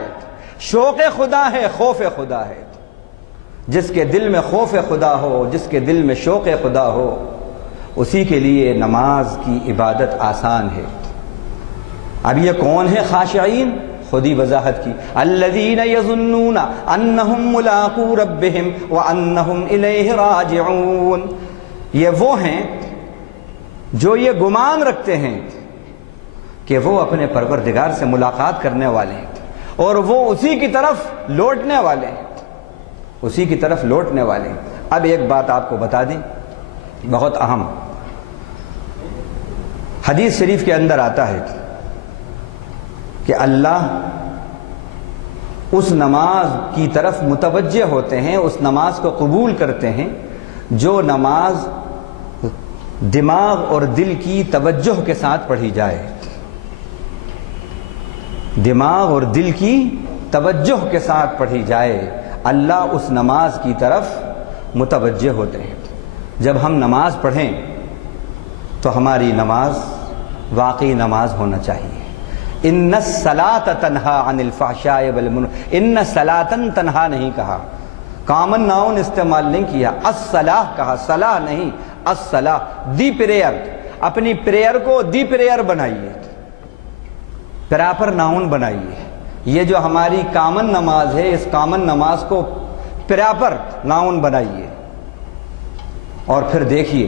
شوق خدا ہے، خوف خدا ہے۔ جس کے دل میں خوف خدا ہو، جس کے دل میں شوق خدا ہو، اسی کے لیے نماز کی عبادت آسان ہے۔ اب یہ کون ہے خاشعین؟ خود ہی وضاحت کی، الذین یظنون انہم ملاقو ربہم وانہم الیہ راجعون، یہ وہ ہیں جو یہ گمان رکھتے ہیں کہ وہ اپنے پروردگار سے ملاقات کرنے والے ہیں اور وہ اسی کی طرف لوٹنے والے ہیں، اسی کی طرف لوٹنے والے ہیں۔ اب ایک بات آپ کو بتا دیں بہت اہم، حدیث شریف کے اندر آتا ہے کہ اللہ اس نماز کی طرف متوجہ ہوتے ہیں، اس نماز کو قبول کرتے ہیں جو نماز دماغ اور دل کی توجہ کے ساتھ پڑھی جائے، دماغ اور دل کی توجہ کے ساتھ پڑھی جائے، اللہ اس نماز کی طرف متوجہ ہوتے ہیں۔ جب ہم نماز پڑھیں تو ہماری نماز واقعی نماز ہونا چاہیے۔ ان الصلاۃ تنہا عن الفحشاء والمنکر، ان صلاۃ تنہا نہیں کہا، کامن ناؤن استعمال نہیں کیا، الصلاۃ کہا، صلاح نہیں، الصلاۃ، دی پریئر۔ اپنی پریئر کو دی پریئر بنائیے، پراپر ناؤن بنائیے۔ یہ جو ہماری کامن نماز ہے، اس کامن نماز کو پراپر ناؤن بنائیے۔ اور پھر دیکھیے،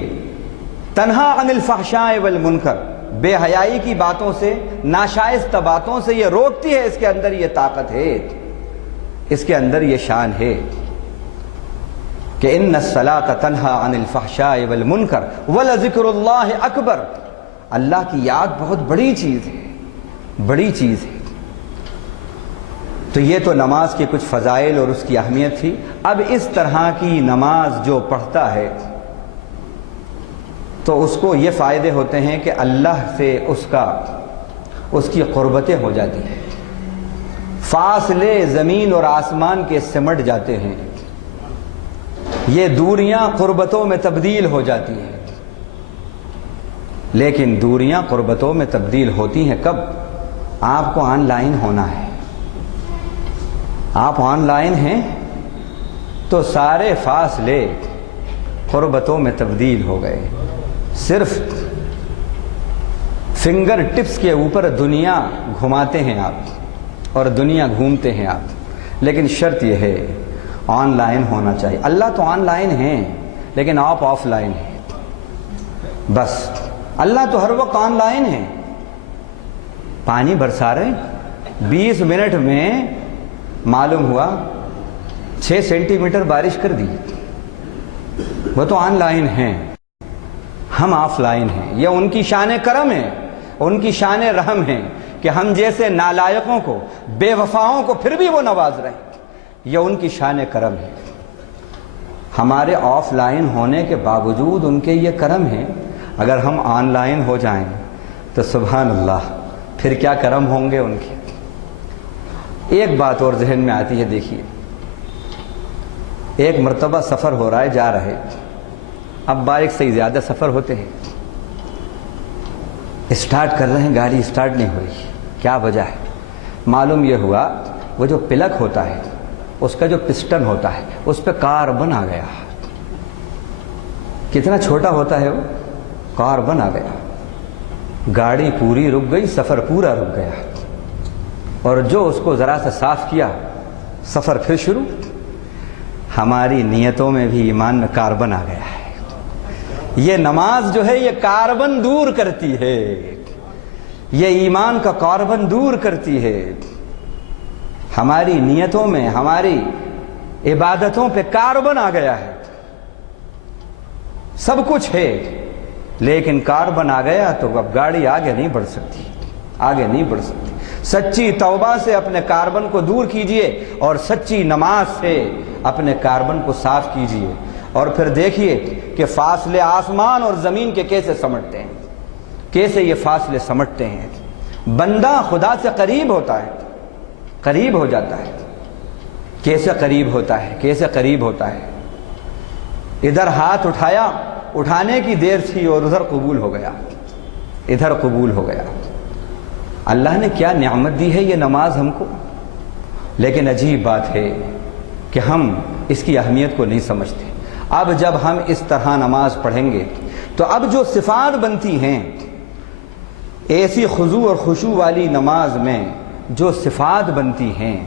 تنہا عن الفحشاء والمنکر، بے حیائی کی باتوں سے، ناشائستہ باتوں سے یہ روکتی ہے۔ اس کے اندر یہ طاقت ہے، اس کے اندر یہ شان ہے کہ ان الصلاۃ تنہا عن الفحشاء والمنکر ولذکر اللہ اکبر۔ اللہ کی یاد بہت بڑی چیز ہے، بڑی چیز ہے۔ تو یہ تو نماز کے کچھ فضائل اور اس کی اہمیت تھی۔ اب اس طرح کی نماز جو پڑھتا ہے تو اس کو یہ فائدے ہوتے ہیں کہ اللہ سے اس کی قربتیں ہو جاتی ہیں، فاصلے زمین اور آسمان کے سمٹ جاتے ہیں، یہ دوریاں قربتوں میں تبدیل ہو جاتی ہیں۔ لیکن دوریاں قربتوں میں تبدیل ہوتی ہیں کب؟ آپ کو آن لائن ہونا ہے۔ آپ آن لائن ہیں تو سارے فاصلے قربتوں میں تبدیل ہو گئے۔ صرف فنگر ٹپس کے اوپر دنیا گھماتے ہیں آپ، اور دنیا گھومتے ہیں آپ، لیکن شرط یہ ہے آن لائن ہونا چاہیے۔ اللہ تو آن لائن ہیں لیکن آپ آف لائن ہیں۔ بس اللہ تو ہر وقت آن لائن ہے۔ پانی برسا رہے، 20 منٹ میں معلوم ہوا 6 سینٹی میٹر بارش کر دی، وہ تو آن لائن ہیں، ہم آف لائن ہیں۔ یہ ان کی شان کرم ہے، ان کی شان رحم ہے کہ ہم جیسے نالائقوں کو، بے وفاؤں کو پھر بھی وہ نواز رہے ہیں۔ یہ ان کی شان کرم ہے۔ ہمارے آف لائن ہونے کے باوجود ان کے یہ کرم ہے۔ اگر ہم آن لائن ہو جائیں تو سبحان اللہ، پھر کیا کرم ہوں گے ان کے۔ ایک بات اور ذہن میں آتی ہے، دیکھیے، ایک مرتبہ سفر ہو رہا ہے، جا رہے، اب بائک سے ہی زیادہ سفر ہوتے ہیں، اسٹارٹ کر رہے ہیں، گاڑی اسٹارٹ نہیں ہو رہی، کیا وجہ ہے؟ معلوم یہ ہوا وہ جو پلک ہوتا ہے، اس کا جو پسٹن ہوتا ہے، اس پہ کاربن آ گیا۔ کتنا چھوٹا ہوتا ہے وہ، کاربن آ گیا، گاڑی پوری رک گئی، سفر پورا رک گیا۔ اور جو اس کو ذرا سا صاف کیا، سفر پھر شروع۔ ہماری نیتوں میں بھی ایمان میں کاربن آ گیا ہے۔ یہ نماز جو ہے یہ کاربن دور کرتی ہے، یہ ایمان کا کاربن دور کرتی ہے۔ ہماری نیتوں میں، ہماری عبادتوں پہ کاربن آ گیا ہے۔ سب کچھ ہے لیکن کاربن آ گیا تو اب گاڑی آگے نہیں بڑھ سکتی، آگے نہیں بڑھ سکتی۔ سچی توبہ سے اپنے کاربن کو دور کیجئے اور سچی نماز سے اپنے کاربن کو صاف کیجئے، اور پھر دیکھیے کہ فاصلے آسمان اور زمین کے کیسے سمٹتے ہیں، کیسے یہ فاصلے سمٹتے ہیں۔ بندہ خدا سے قریب ہوتا ہے، قریب ہو جاتا ہے۔ کیسے قریب ہوتا ہے، کیسے قریب ہوتا ہے؟ ادھر ہاتھ اٹھایا، اٹھانے کی دیر تھی اور ادھر قبول ہو گیا، ادھر قبول ہو گیا۔ اللہ نے کیا نعمت دی ہے یہ نماز ہم کو، لیکن عجیب بات ہے کہ ہم اس کی اہمیت کو نہیں سمجھتے۔ اب جب ہم اس طرح نماز پڑھیں گے تو اب جو صفات بنتی ہیں، ایسی خضوع اور خشوع والی نماز میں جو صفات بنتی ہیں،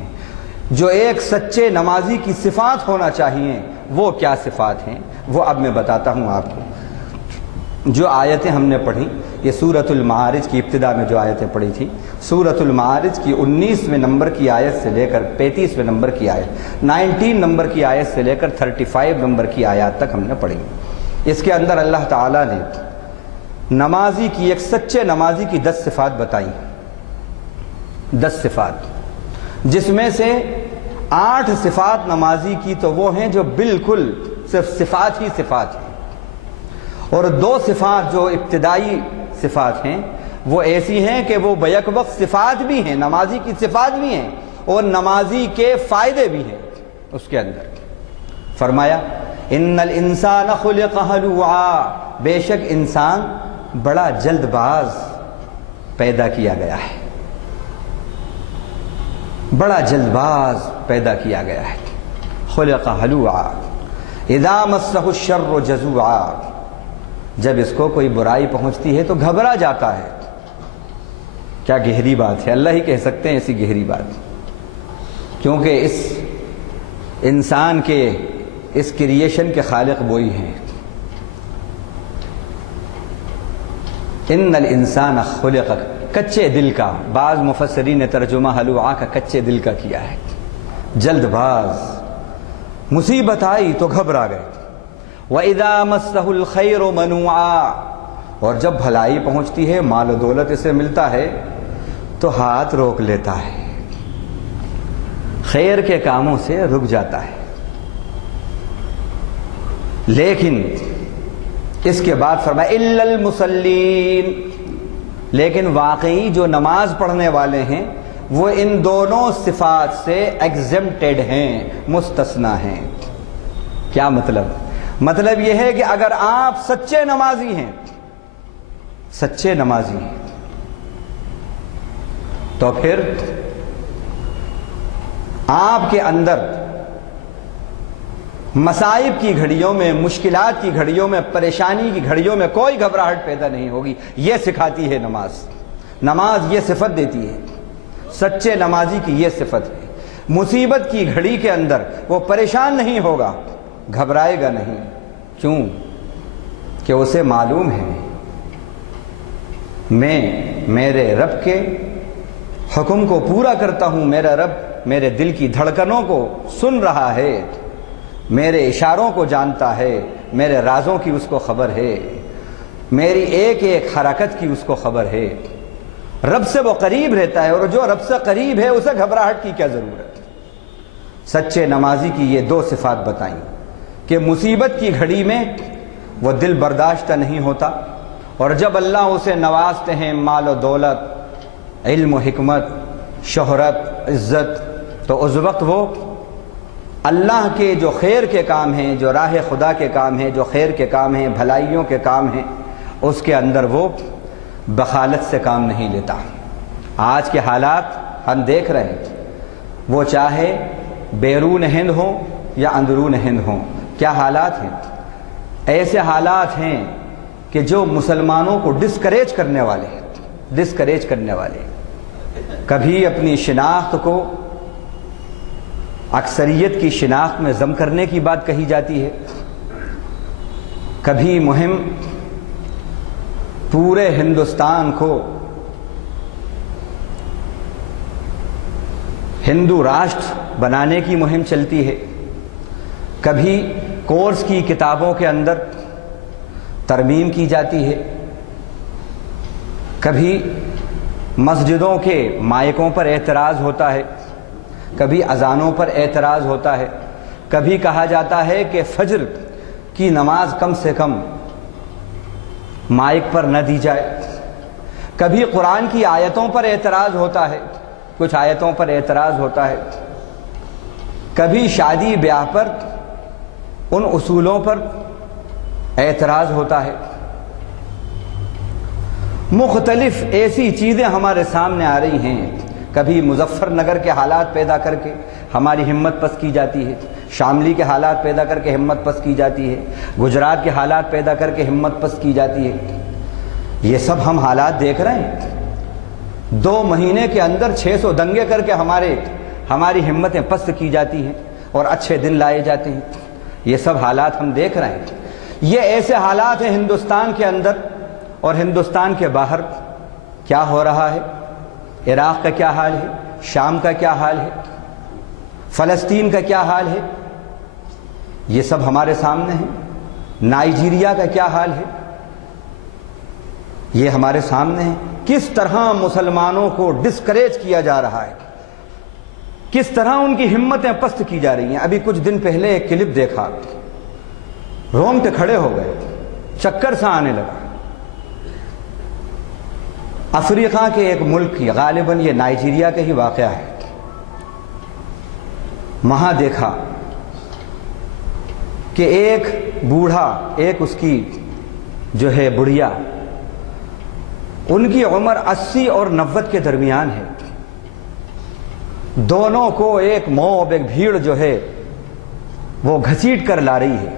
جو ایک سچے نمازی کی صفات ہونا چاہیے، وہ کیا صفات ہیں وہ اب میں بتاتا ہوں آپ کو۔ جو آیتیں ہم نے پڑھی، یہ سورۃ المعارج کی ابتدا میں جو آیتیں پڑھی تھی، سورۃ المعارج کی 19ویں نمبر کی آیت سے لے کر 35ویں نمبر کی آیت، 19 نمبر کی آیت سے لے کر 35 نمبر کی آیات تک ہم نے پڑھی۔ اس کے اندر اللہ تعالیٰ نے نمازی کی، ایک سچے نمازی کی 10 صفات بتائی، 10 صفات، جس میں سے 8 صفات نمازی کی تو وہ ہیں جو بالکل صرف صفات ہی صفات ہیں، اور دو صفات جو ابتدائی صفات ہیں وہ ایسی ہیں کہ وہ بیک وقت صفات بھی ہیں، نمازی کی صفات بھی ہیں اور نمازی کے فائدے بھی ہیں اس کے اندر۔ فرمایا ان الانسان خلق ہلوعا، بے شک انسان بڑا جلد باز پیدا کیا گیا ہے، بڑا جلد باز پیدا کیا گیا ہے۔ خلق ہلوعا اذا مسہ الشر جزوعا، جب اس کو کوئی برائی پہنچتی ہے تو گھبرا جاتا ہے۔ کیا گہری بات ہے، اللہ ہی کہہ سکتے ہیں ایسی گہری بات، کیونکہ اس انسان کے اس کریشن کے خالق وہی ہیں۔ ان الانسان خلق، کچے دل کا، بعض مفسرین نے ترجمہ ہلوعا کا کچے دل کا کیا ہے، جلد باز، مصیبت آئی تو گھبرا گئے۔ وَإِذَا مَسَّهُ الْخَيْرُ مَنُوعًا، اور جب بھلائی پہنچتی ہے، مال و دولت اسے ملتا ہے تو ہاتھ روک لیتا ہے، خیر کے کاموں سے رک جاتا ہے۔ لیکن اس کے بعد فرمایا الا المصلین، لیکن واقعی جو نماز پڑھنے والے ہیں وہ ان دونوں صفات سے ایگزمپٹڈ ہیں، مستثنی ہیں۔ کیا مطلب؟ مطلب یہ ہے کہ اگر آپ سچے نمازی ہیں، سچے نمازی ہیں، تو پھر آپ کے اندر مصائب کی گھڑیوں میں، مشکلات کی گھڑیوں میں، پریشانی کی گھڑیوں میں کوئی گھبراہٹ پیدا نہیں ہوگی۔ یہ سکھاتی ہے نماز، نماز یہ صفت دیتی ہے، سچے نمازی کی یہ صفت ہے۔ مصیبت کی گھڑی کے اندر وہ پریشان نہیں ہوگا، گھبرائے گا نہیں، کیوں کہ اسے معلوم ہے میں میرے رب کے حکم کو پورا کرتا ہوں، میرا رب میرے دل کی دھڑکنوں کو سن رہا ہے، میرے اشاروں کو جانتا ہے، میرے رازوں کی اس کو خبر ہے، میری ایک ایک حرکت کی اس کو خبر ہے۔ رب سے وہ قریب رہتا ہے، اور جو رب سے قریب ہے اسے گھبراہٹ کی کیا ضرورت؟ سچے نمازی کی یہ دو صفات بتائیں کہ مصیبت کی گھڑی میں وہ دل برداشتہ نہیں ہوتا، اور جب اللہ اسے نوازتے ہیں مال و دولت، علم و حکمت، شہرت، عزت، تو اس وقت وہ اللہ کے جو خیر کے کام ہیں، جو راہ خدا کے کام ہیں، جو خیر کے کام ہیں، بھلائیوں کے کام ہیں، اس کے اندر وہ بخالت سے کام نہیں لیتا۔ آج کے حالات ہم دیکھ رہے ہیں، وہ چاہے بیرون ہند ہوں یا اندرون ہند ہوں، کیا حالات ہیں؟ ایسے حالات ہیں کہ جو مسلمانوں کو ڈسکریج کرنے والے ہیں، ڈسکریج کرنے والے ہیں۔ کبھی اپنی شناخت کو اکثریت کی شناخت میں ضم کرنے کی بات کہی جاتی ہے، کبھی مہم پورے ہندوستان کو ہندو راشٹر بنانے کی مہم چلتی ہے، کبھی کورس کی کتابوں کے اندر ترمیم کی جاتی ہے، کبھی مسجدوں کے مائکوں پر اعتراض ہوتا ہے، کبھی اذانوں پر اعتراض ہوتا ہے، کبھی کہا جاتا ہے کہ فجر کی نماز کم سے کم مائک پر نہ دی جائے، کبھی قرآن کی آیتوں پر اعتراض ہوتا ہے، کچھ آیتوں پر اعتراض ہوتا ہے، کبھی شادی بیاہ پر ان اصولوں پر اعتراض ہوتا ہے۔ مختلف ایسی چیزیں ہمارے سامنے آ رہی ہیں، کبھی مظفر نگر کے حالات پیدا کر کے ہماری ہمت پست کی جاتی ہے، شاملی کے حالات پیدا کر کے ہمت پست کی جاتی ہے، گجرات کے حالات پیدا کر کے ہمت پست کی جاتی ہے۔ یہ سب ہم حالات دیکھ رہے ہیں، 2 مہینے کے اندر 600 دنگے کر کے ہماری ہمتیں پست کی جاتی ہیں اور اچھے دن لائے جاتے ہیں۔ یہ سب حالات ہم دیکھ رہے ہیں۔ یہ ایسے حالات ہیں ہندوستان کے اندر، اور ہندوستان کے باہر کیا ہو رہا ہے؟ عراق کا کیا حال ہے، شام کا کیا حال ہے، فلسطین کا کیا حال ہے، یہ سب ہمارے سامنے ہے۔ نائجیریا کا کیا حال ہے، یہ ہمارے سامنے ہے۔ کس طرح مسلمانوں کو ڈسکریج کیا جا رہا ہے، کس طرح ان کی ہمتیں پست کی جا رہی ہیں۔ ابھی کچھ دن پہلے ایک کلپ دیکھا رونگٹے کھڑے ہو گئے، چکر سا آنے لگا۔ افریقہ کے ایک ملک کی، غالباً یہ نائجیریا کا ہی واقعہ ہے، وہاں دیکھا کہ ایک بوڑھا، ایک اس کی جو ہے بڑھیا، ان کی عمر 80 اور 90 کے درمیان ہے، دونوں کو ایک موب، ایک بھیڑ جو ہے وہ گھسیٹ کر لا رہی ہے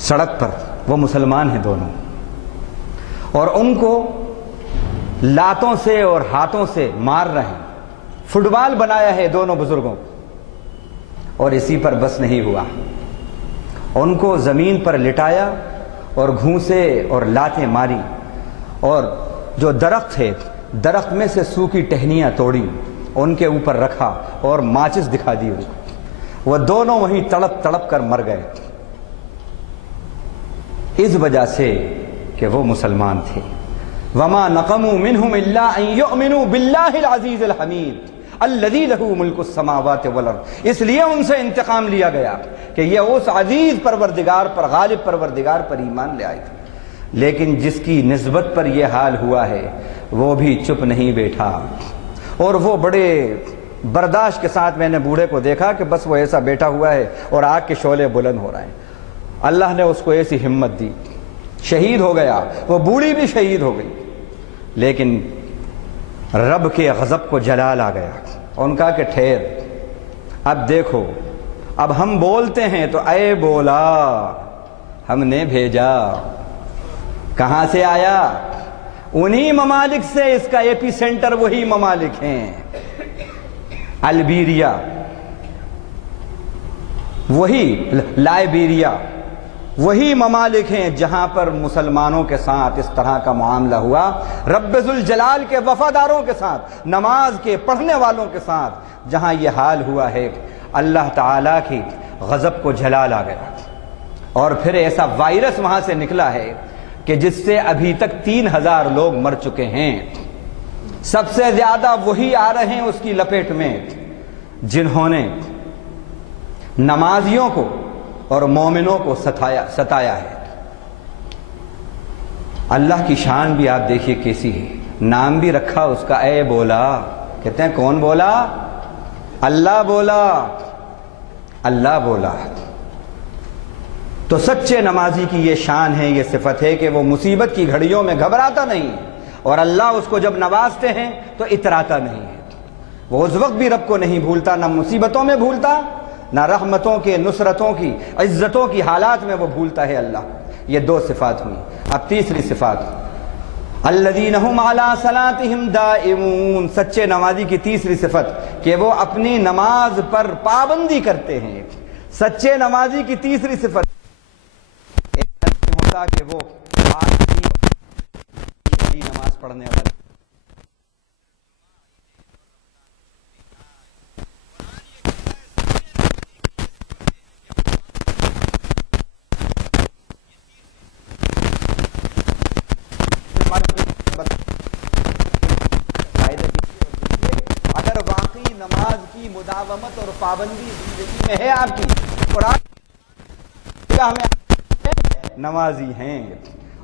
سڑک پر۔ وہ مسلمان ہیں دونوں، اور ان کو لاتوں سے اور ہاتھوں سے مار رہے ہیں، فٹ بال بنایا ہے دونوں بزرگوں کو۔ اور اسی پر بس نہیں ہوا، ان کو زمین پر لٹایا اور گھونسے اور لاتیں ماری، اور جو درخت ہے، درخت میں سے سوکھی ٹہنیاں توڑی، ان کے اوپر رکھا اور ماچس دکھا دی ان کو۔ وہ دونوں وہیں تڑپ تڑپ کر مر گئے، اس وجہ سے کہ وہ مسلمان تھے۔ وما نقموا منهم الا ان يؤمنوا بالله العزيز الحميد الذي له ملك السماوات والارض۔ اس لیے ان سے انتقام لیا گیا کہ یہ اس عزیز پروردگار پر، غالب پروردگار پر ایمان لے آئے تھے، لیکن جس کی نسبت پر یہ حال ہوا ہے وہ بھی چپ نہیں بیٹھا، اور وہ بڑے برداشت کے ساتھ، میں نے بوڑھے کو دیکھا کہ بس وہ ایسا بیٹھا ہوا ہے اور آگ کے شعلے بلند ہو رہے ہیں۔ اللہ نے اس کو ایسی ہمت دی، شہید ہو گیا، وہ بوڑھی بھی شہید ہو گئی، لیکن رب کے غضب کو جلال آ گیا۔ ان کا کہ ٹھہر، اب دیکھو، اب ہم بولتے ہیں تو اے بولا ہم نے بھیجا، کہاں سے آیا؟ انہی ممالک سے، اس کا ایپی سینٹر وہی ممالک ہیں، البیریا، وہی لائبیریا، وہی ممالک ہیں جہاں پر مسلمانوں کے ساتھ اس طرح کا معاملہ ہوا، رب ذوالجلال کے وفاداروں کے ساتھ، نماز کے پڑھنے والوں کے ساتھ جہاں یہ حال ہوا ہے، اللہ تعالیٰ کی غضب کو جلال آ گیا۔ اور پھر ایسا وائرس وہاں سے نکلا ہے کہ جس سے ابھی تک 3000 لوگ مر چکے ہیں۔ سب سے زیادہ وہی آ رہے ہیں اس کی لپیٹ میں جنہوں نے نمازیوں کو اور مومنوں کو ستایا ہے۔ اللہ کی شان بھی آپ دیکھیے کیسی ہے، نام بھی رکھا اس کا، اے بولا، کہتے ہیں کون بولا؟ اللہ بولا، اللہ بولا۔ تو سچے نمازی کی یہ شان ہے، یہ صفت ہے کہ وہ مصیبت کی گھڑیوں میں گھبراتا نہیں، اور اللہ اس کو جب نوازتے ہیں تو اتراتا نہیں ہے۔ وہ اس وقت بھی رب کو نہیں بھولتا، نہ مصیبتوں میں بھولتا، نہ رحمتوں کے، نصرتوں کی، عزتوں کی حالات میں وہ بھولتا ہے اللہ۔ یہ 2 صفات ہوئی۔ اب تیسری صفات، الذین هم علی صلاتہم دائمون، سچے نمازی کی تیسری صفت کہ وہ اپنی نماز پر پابندی کرتے ہیں۔ سچے نمازی کی تیسری صفت ایسا نہیں ہوتا کہ وہ نماز پڑھنے والا، اگر واقعی نماز کی مداومت اور پابندی زندگی میں ہے آپ کی، قرآن ہمیں نمازی ہیں،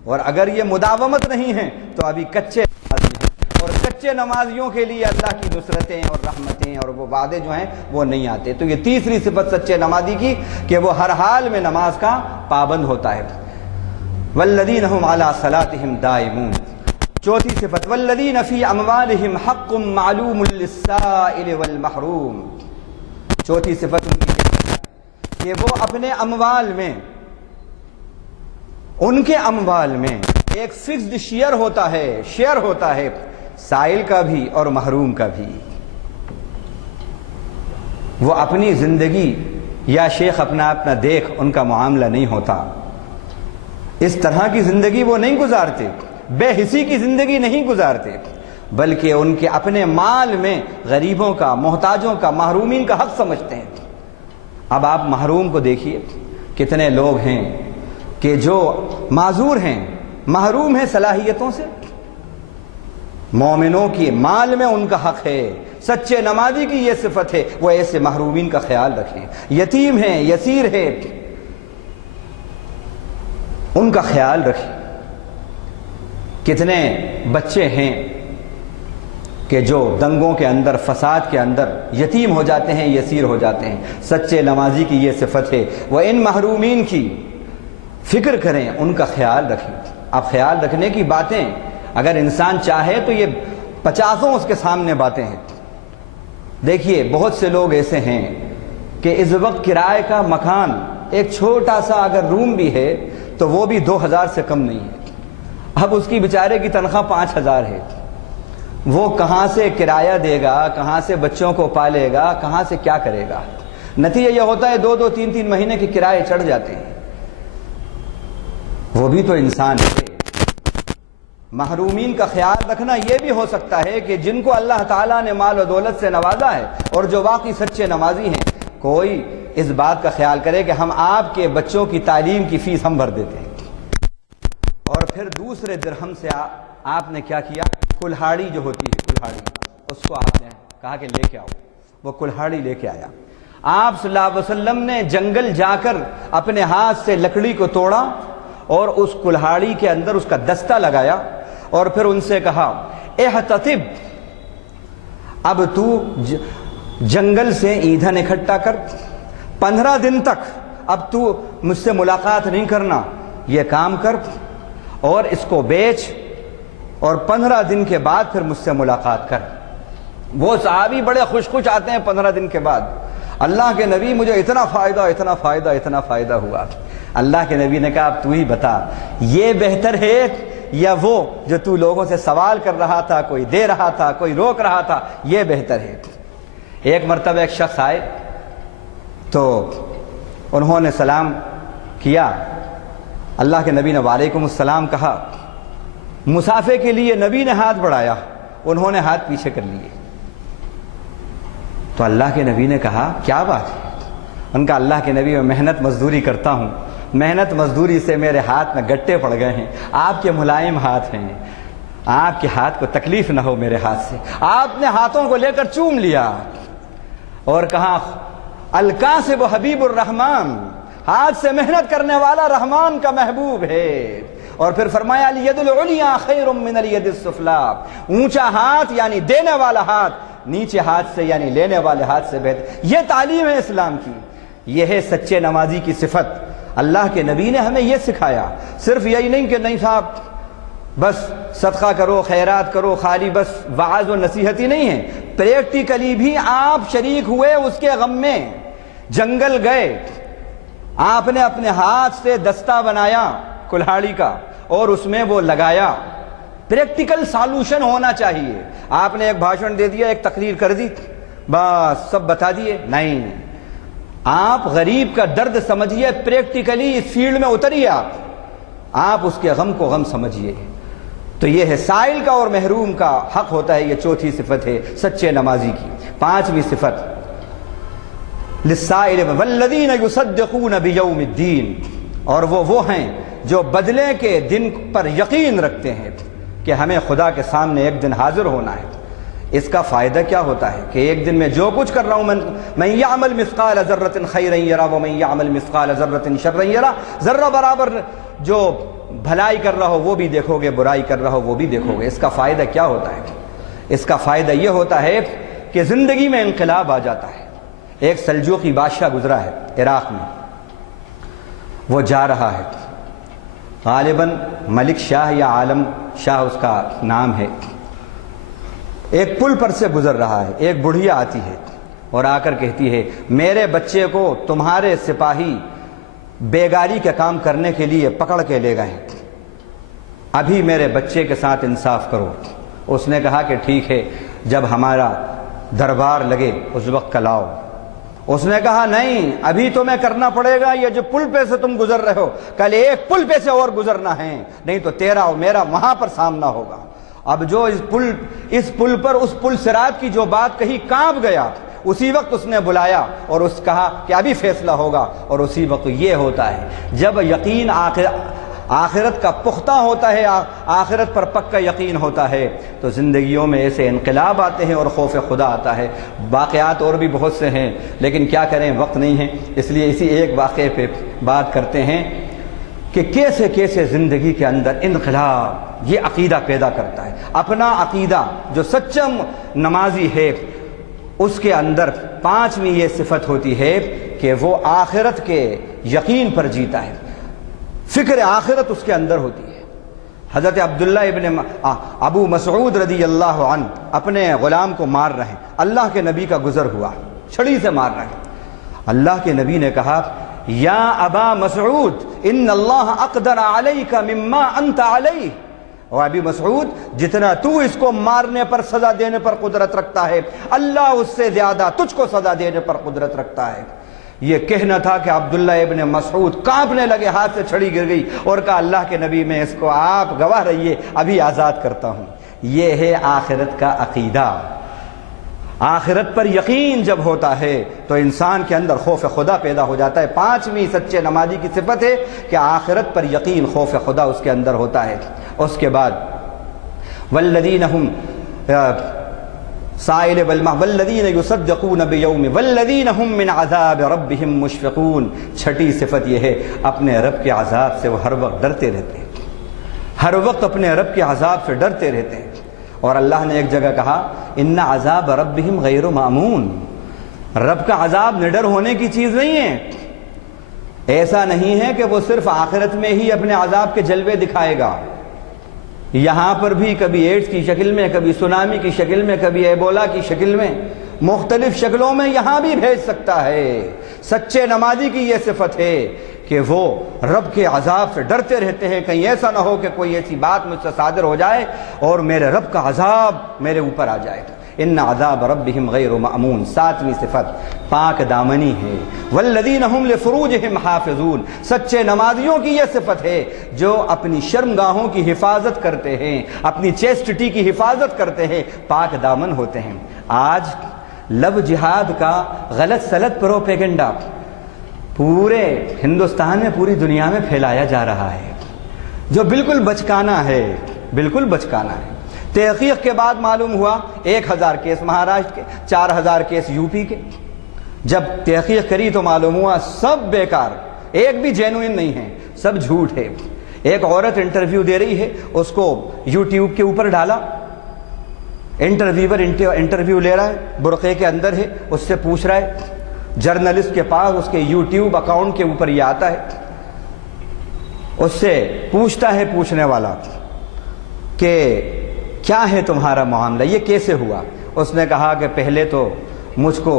اور اگر یہ مداومت نہیں ہے تو ابھی کچے نمازی ہیں، اور کچے نمازیوں کے لیے اللہ کی نصرتیں اور رحمتیں اور وہ وعدے جو ہیں وہ نہیں آتے۔ تو یہ تیسری صفت سچے نمازی کی کہ وہ ہر حال میں نماز کا پابند ہوتا ہے۔ والذین هم علی صلاتہم دائمون۔ چوتھی صفت، والذین فی اموالہم حق معلوم للسائل والمحروم۔ چوتھی صفت ان کی کہ وہ اپنے اموال میں، ان کے اموال میں ایک فکسڈ شیئر ہوتا ہے، سائل کا بھی اور محروم کا بھی۔ وہ اپنی زندگی یا شیخ اپنا دیکھ، ان کا معاملہ نہیں ہوتا، اس طرح کی زندگی وہ نہیں گزارتے، بے حسی کی زندگی نہیں گزارتے، بلکہ ان کے اپنے مال میں غریبوں کا، محتاجوں کا، محرومین کا حق سمجھتے ہیں۔ اب آپ محروم کو دیکھیے، کتنے لوگ ہیں کہ جو معذور ہیں، محروم ہیں صلاحیتوں سے۔ مومنوں کی مال میں ان کا حق ہے، سچے نمازی کی یہ صفت ہے، وہ ایسے محرومین کا خیال رکھیں، یتیم ہیں، یسیر ہے، ان کا خیال رکھیں۔ کتنے بچے ہیں کہ جو دنگوں کے اندر، فساد کے اندر یتیم ہو جاتے ہیں، یسیر ہو جاتے ہیں۔ سچے نمازی کی یہ صفت ہے، وہ ان محرومین کی فکر کریں، ان کا خیال رکھیں۔ اب خیال رکھنے کی باتیں اگر انسان چاہے تو یہ 50 اس کے سامنے باتیں ہیں۔ دیکھیے بہت سے لوگ ایسے ہیں کہ اس وقت کرائے کا مکان ایک چھوٹا سا اگر روم بھی ہے تو وہ بھی 2000 سے کم نہیں ہے۔ اب اس کی بیچارے کی تنخواہ 5000 ہے، وہ کہاں سے کرایہ دے گا، کہاں سے بچوں کو پالے گا، کہاں سے کیا کرے گا؟ نتیجہ یہ ہوتا ہے 2-2 3-3 مہینے کے کرائے چڑھ جاتے ہیں۔ وہ بھی تو انسان ہے۔ محرومین کا خیال رکھنا یہ بھی ہو سکتا ہے کہ جن کو اللہ تعالیٰ نے مال و دولت سے نوازا ہے اور جو واقعی سچے نمازی ہیں، کوئی اس بات کا خیال کرے کہ ہم آپ کے بچوں کی تعلیم کی فیس ہم بھر دیتے ہیں، اور پھر دوسرے درہم سے آپ نے کیا کیا؟ کلہاڑی جو ہوتی ہے، کلہاڑی، اس کو آپ نے کہا کہ لے کے آؤ، وہ کلہاڑی لے کے آیا۔ آپ صلی اللہ علیہ وسلم نے جنگل جا کر اپنے ہاتھ سے لکڑی کو توڑا اور اس کلہاڑی کے اندر اس کا دستہ لگایا، اور پھر ان سے کہا احتطب، اب تو جنگل سے ایندھن اکٹھا کر، 15 دن تک اب تو مجھ سے ملاقات نہیں کرنا، یہ کام کر اور اس کو بیچ، اور 15 دن کے بعد پھر مجھ سے ملاقات کر۔ وہ صحابی بڑے خوش خوش آتے ہیں 15 دن کے بعد، اللہ کے نبی مجھے اتنا فائدہ ہوا۔ اللہ کے نبی نے کہا اب تو ہی بتا، یہ بہتر ہے یا وہ جو تو لوگوں سے سوال کر رہا تھا، کوئی دے رہا تھا، کوئی روک رہا تھا، یہ بہتر ہے۔ ایک مرتبہ ایک شخص آئے تو انہوں نے سلام کیا، اللہ کے نبی نے وعلیکم السلام کہا، مسافے کے لیے نبی نے ہاتھ بڑھایا، انہوں نے ہاتھ پیچھے کر لیے، تو اللہ کے نبی نے کہا کیا بات ہے؟ ان کا اللہ کے نبی میں محنت مزدوری کرتا ہوں، محنت مزدوری سے میرے ہاتھ میں گٹے پڑ گئے ہیں، آپ کے ملائم ہاتھ ہیں، آپ کے ہاتھ کو تکلیف نہ ہو میرے ہاتھ سے۔ آپ نے ہاتھوں کو لے کر چوم لیا اور کہا الکاسب حبیب الرحمن، ہاتھ سے محنت کرنے والا رحمان کا محبوب ہے، اور پھر فرمایا الید العلیٰ خیر من الید السفلیٰ، اونچا ہاتھ یعنی دینے والا ہاتھ نیچے ہاتھ سے یعنی لینے والے ہاتھ سے بہتر۔ یہ تعلیم ہے اسلام کی، یہ ہے سچے نمازی کی صفت۔ اللہ کے نبی نے ہمیں یہ سکھایا، صرف یہی نہیں کہ نہیں صاحب بس صدقہ کرو، خیرات کرو، خالی بس وعظ و نصیحت ہی نہیں ہے، پریکٹیکلی بھی آپ شریک ہوئے اس کے غم میں، جنگل گئے، آپ نے اپنے ہاتھ سے دستہ بنایا کلہاڑی کا اور اس میں وہ لگایا۔ پریکٹیکل سالوشن ہونا چاہیے۔ آپ نے ایک بھاشن دے دیا، ایک تقریر کر دی، بس سب بتا دیے، نہیں، آپ غریب کا درد سمجھیے، پریکٹیکلی اس فیلڈ میں اتریے، آپ اس کے غم کو غم سمجھیے۔ تو یہ ہے سائل کا اور محروم کا حق ہوتا ہے، یہ چوتھی صفت ہے سچے نمازی کی۔ پانچویں صفت للسائل والذین یصدقون بیوم الدین، اور وہ ہیں جو بدلے کے دن پر یقین رکھتے ہیں کہ ہمیں خدا کے سامنے ایک دن حاضر ہونا ہے۔ اس کا فائدہ کیا ہوتا ہے کہ ایک دن میں جو کچھ کر رہا ہوں، من یعمل مثقال ذرۃ خیرا یرا ومن یعمل مثقال ذرۃ شرا یرا، ذرہ برابر جو بھلائی کر رہا ہو وہ بھی دیکھو گے، برائی کر رہا ہو وہ بھی دیکھو گے۔ اس کا فائدہ کیا ہوتا ہے؟ اس کا فائدہ یہ ہوتا ہے کہ زندگی میں انقلاب آ جاتا ہے۔ ایک سلجوقی بادشاہ گزرا ہے عراق میں، وہ جا رہا ہے، غالباً ملک شاہ یا عالم شاہ اس کا نام ہے، ایک پل پر سے گزر رہا ہے، ایک بڑھیا آتی ہے اور آ کر کہتی ہے میرے بچے کو تمہارے سپاہی بیگاری کا کام کرنے کے لیے پکڑ کے لے گئے، ابھی میرے بچے کے ساتھ انصاف کرو۔ اس نے کہا کہ ٹھیک ہے، جب ہمارا دربار لگے اس وقت کل آؤ۔ اس نے کہا نہیں، ابھی تمہیں کرنا پڑے گا، یہ جو پل پہ سے تم گزر رہے ہو کل ایک پل پہ سے اور گزرنا ہے، نہیں تو تیرا اور میرا وہاں پر سامنا ہوگا۔ اب جو اس پل پر اس پل صراط کی جو بات کہی کانپ گیا، اسی وقت اس نے بلایا اور اس کہا کہ ابھی فیصلہ ہوگا، اور اسی وقت یہ ہوتا ہے جب یقین آخرت کا پختہ ہوتا ہے، آخرت پر پکا یقین ہوتا ہے تو زندگیوں میں ایسے انقلاب آتے ہیں اور خوف خدا آتا ہے۔ واقعات اور بھی بہت سے ہیں لیکن کیا کریں، وقت نہیں ہے، اس لیے اسی ایک واقعے پہ بات کرتے ہیں کہ کیسے کیسے زندگی کے اندر انقلاب یہ عقیدہ پیدا کرتا ہے۔ اپنا عقیدہ جو سچا نمازی ہے اس کے اندر پانچویں یہ صفت ہوتی ہے کہ وہ آخرت کے یقین پر جیتا ہے، فکر آخرت اس کے اندر ہوتی ہے۔ حضرت عبداللہ ابن ابو مسعود رضی اللہ عنہ اپنے غلام کو مار رہے ہیں، اللہ کے نبی کا گزر ہوا، چھڑی سے مار رہے ہیں۔ اللہ کے نبی نے کہا یا ابا مسعود ان اللہ اقدر علیک مما انت علیہ، اور ابی مسعود جتنا تو اس کو مارنے پر سزا دینے پر قدرت رکھتا ہے اللہ اس سے زیادہ تجھ کو سزا دینے پر قدرت رکھتا ہے۔ یہ کہنا تھا کہ عبداللہ ابن مسعود کانپنے لگے، ہاتھ سے چھڑی گر گئی اور کہا اللہ کے نبی میں اس کو آپ گواہ رہیے ابھی آزاد کرتا ہوں۔ یہ ہے آخرت کا عقیدہ۔ آخرت پر یقین جب ہوتا ہے تو انسان کے اندر خوف خدا پیدا ہو جاتا ہے۔ پانچویں سچے نمازی کی صفت ہے کہ آخرت پر یقین، خوف خدا اس کے اندر ہوتا ہے۔ اس کے بعد والذین ہم سائل والذین یصدقون بیوم والذین ہم من عذاب ربہم مشفقون۔ چھٹی صفت یہ ہے اپنے رب کے عذاب سے وہ ہر وقت ڈرتے رہتے ہیں، ہر وقت اپنے رب کے عذاب سے ڈرتے رہتے ہیں۔ اور اللہ نے ایک جگہ کہا ان عذاب ربہم غیر مامون، رب کا عذاب نڈر ہونے کی چیز نہیں ہے۔ ایسا نہیں ہے کہ وہ صرف آخرت میں ہی اپنے عذاب کے جلوے دکھائے گا، یہاں پر بھی کبھی ایڈز کی شکل میں، کبھی سونامی کی شکل میں، کبھی ایبولا کی شکل میں، مختلف شکلوں میں یہاں بھی بھیج سکتا ہے۔ سچے نمازی کی یہ صفت ہے کہ وہ رب کے عذاب سے ڈرتے رہتے ہیں، کہیں ایسا نہ ہو کہ کوئی ایسی بات مجھ سے صادر ہو جائے اور میرے رب کا عذاب میرے اوپر آ جائے۔ ان عذاب ربہم غیر مامون۔ ساتویں صفت پاک دامنی ہے۔ والذین ہم لفروجہم حافظون۔ سچے نمازیوں کی یہ صفت ہے جو اپنی شرمگاہوں کی حفاظت کرتے ہیں، اپنی چیسٹٹی کی حفاظت کرتے ہیں، پاک دامن ہوتے ہیں۔ آج لو جہاد کا غلط سلط پروپیگنڈا پورے ہندوستان میں، پوری دنیا میں پھیلایا جا رہا ہے، جو بالکل بچکانا ہے، بالکل بچکانا ہے۔ تحقیق کے بعد معلوم ہوا 1000 کیس مہاراشٹر کے، 4000 کیس یو پی کے۔ جب تحقیق کری تو معلوم ہوا سب بیکار، ایک بھی جینوئن نہیں ہے، سب جھوٹ ہے۔ ایک عورت انٹرویو دے رہی ہے، اس کو یوٹیوب کے اوپر ڈالا، انٹرویور انٹرویو لے رہا ہے، برقعے کے اندر ہے، اس سے پوچھ رہا ہے، جرنلسٹ کے پاس اس کے یوٹیوب اکاؤنٹ کے اوپر یہ آتا ہے، اس سے پوچھتا ہے پوچھنے والا کہ کیا ہے تمہارا معاملہ، یہ کیسے ہوا؟ اس نے کہا کہ پہلے تو مجھ کو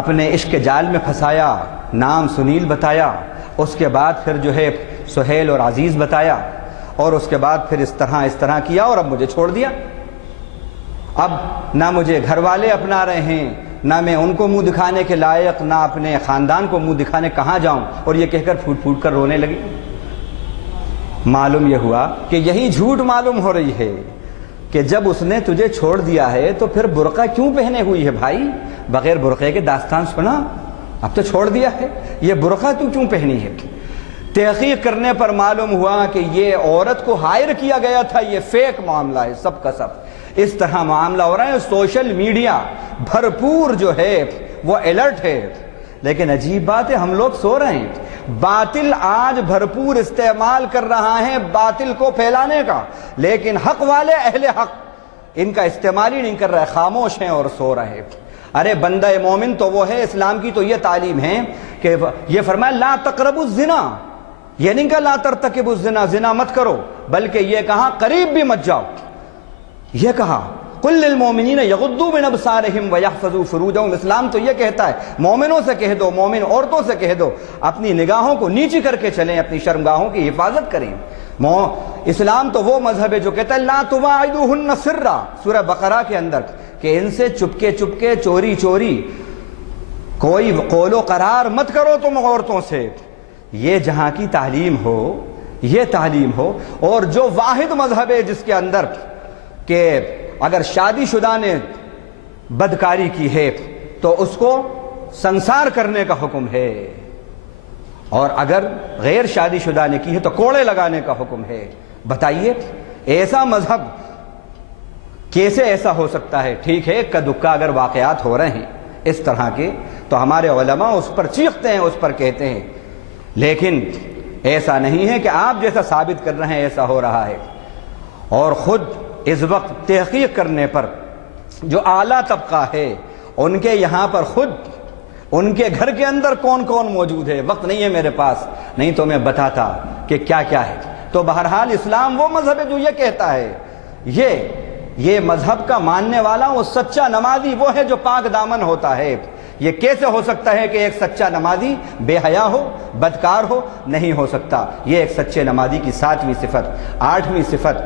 اپنے عشق کے جال میں پھنسایا، نام سنیل بتایا، اس کے بعد پھر جو ہے سہیل اور عزیز بتایا، اور اس کے بعد پھر اس طرح کیا اور اب مجھے چھوڑ دیا۔ اب نہ مجھے گھر والے اپنا رہے ہیں، نہ میں ان کو منہ دکھانے کے لائق، نہ اپنے خاندان کو منہ دکھانے کہاں جاؤں، اور یہ کہہ کر پھوٹ پھوٹ کر رونے لگی۔ معلوم یہ ہوا کہ یہی جھوٹ معلوم ہو رہی ہے کہ جب اس نے تجھے چھوڑ دیا ہے تو پھر برقع کیوں پہنے ہوئی ہے بھائی؟ بغیر برقعے کے داستان سنا، اب تو چھوڑ دیا ہے، یہ برقع تو کیوں پہنی ہے؟ تحقیق کرنے پر معلوم ہوا کہ یہ عورت کو ہائر کیا گیا تھا، یہ فیک معاملہ ہے، سب کا سب اس طرح معاملہ ہو رہا ہے۔ سوشل میڈیا بھرپور جو ہے وہ الرٹ ہے، لیکن عجیب بات ہے ہم لوگ سو رہے ہیں۔ باطل آج بھرپور استعمال کر رہا ہے باطل کو پھیلانے کا، لیکن حق والے اہل حق ان کا استعمال ہی نہیں کر رہے، خاموش ہیں اور سو رہے۔ ارے بندہ مومن تو وہ ہے، اسلام کی تو یہ تعلیم ہے کہ یہ فرمایا لا تقربوا الزنا، یہ نہیں کہا لا ترتکبوا الزنا، زنا مت کرو، بلکہ یہ کہا قریب بھی مت جاؤ۔ یہ کہا قل للمؤمنین یغضوا من ابصارہم ویحفظوا فروجہم، اسلام تو یہ کہتا ہے مومنوں سے کہہ دو، مومن عورتوں سے کہہ دو اپنی نگاہوں کو نیچی کر کے چلیں، اپنی شرمگاہوں کی حفاظت کریں۔ اسلام تو وہ مذہب ہے جو کہتا ہے لا تواعدوہن سرا، سورہ بقرہ کے اندر، کہ ان سے چپکے چپکے چوری چوری کوئی قول و قرار مت کرو تم عورتوں سے۔ یہ جہاں کی تعلیم ہو، یہ تعلیم ہو، اور جو واحد مذہب ہے جس کے اندر کہ اگر شادی شدہ نے بدکاری کی ہے تو اس کو سنسار کرنے کا حکم ہے، اور اگر غیر شادی شدہ نے کی ہے تو کوڑے لگانے کا حکم ہے۔ بتائیے ایسا مذہب کیسے ایسا ہو سکتا ہے؟ ٹھیک ہے اکا دکا اگر واقعات ہو رہے ہیں اس طرح کے تو ہمارے علماء اس پر چیختے ہیں، اس پر کہتے ہیں، لیکن ایسا نہیں ہے کہ آپ جیسا ثابت کر رہے ہیں ایسا ہو رہا ہے۔ اور خود اس وقت تحقیق کرنے پر جو اعلیٰ طبقہ ہے ان کے یہاں پر خود ان کے گھر کے اندر کون کون موجود ہے، وقت نہیں ہے میرے پاس، نہیں تو میں بتاتا کہ کیا کیا ہے۔ تو بہرحال اسلام وہ مذہب ہے جو یہ کہتا ہے، یہ مذہب کا ماننے والا وہ سچا نمازی وہ ہے جو پاک دامن ہوتا ہے۔ یہ کیسے ہو سکتا ہے کہ ایک سچا نمازی بے حیا ہو، بدکار ہو؟ نہیں ہو سکتا۔ یہ ایک سچے نمازی کی 7ویں صفت۔ 8ویں صفت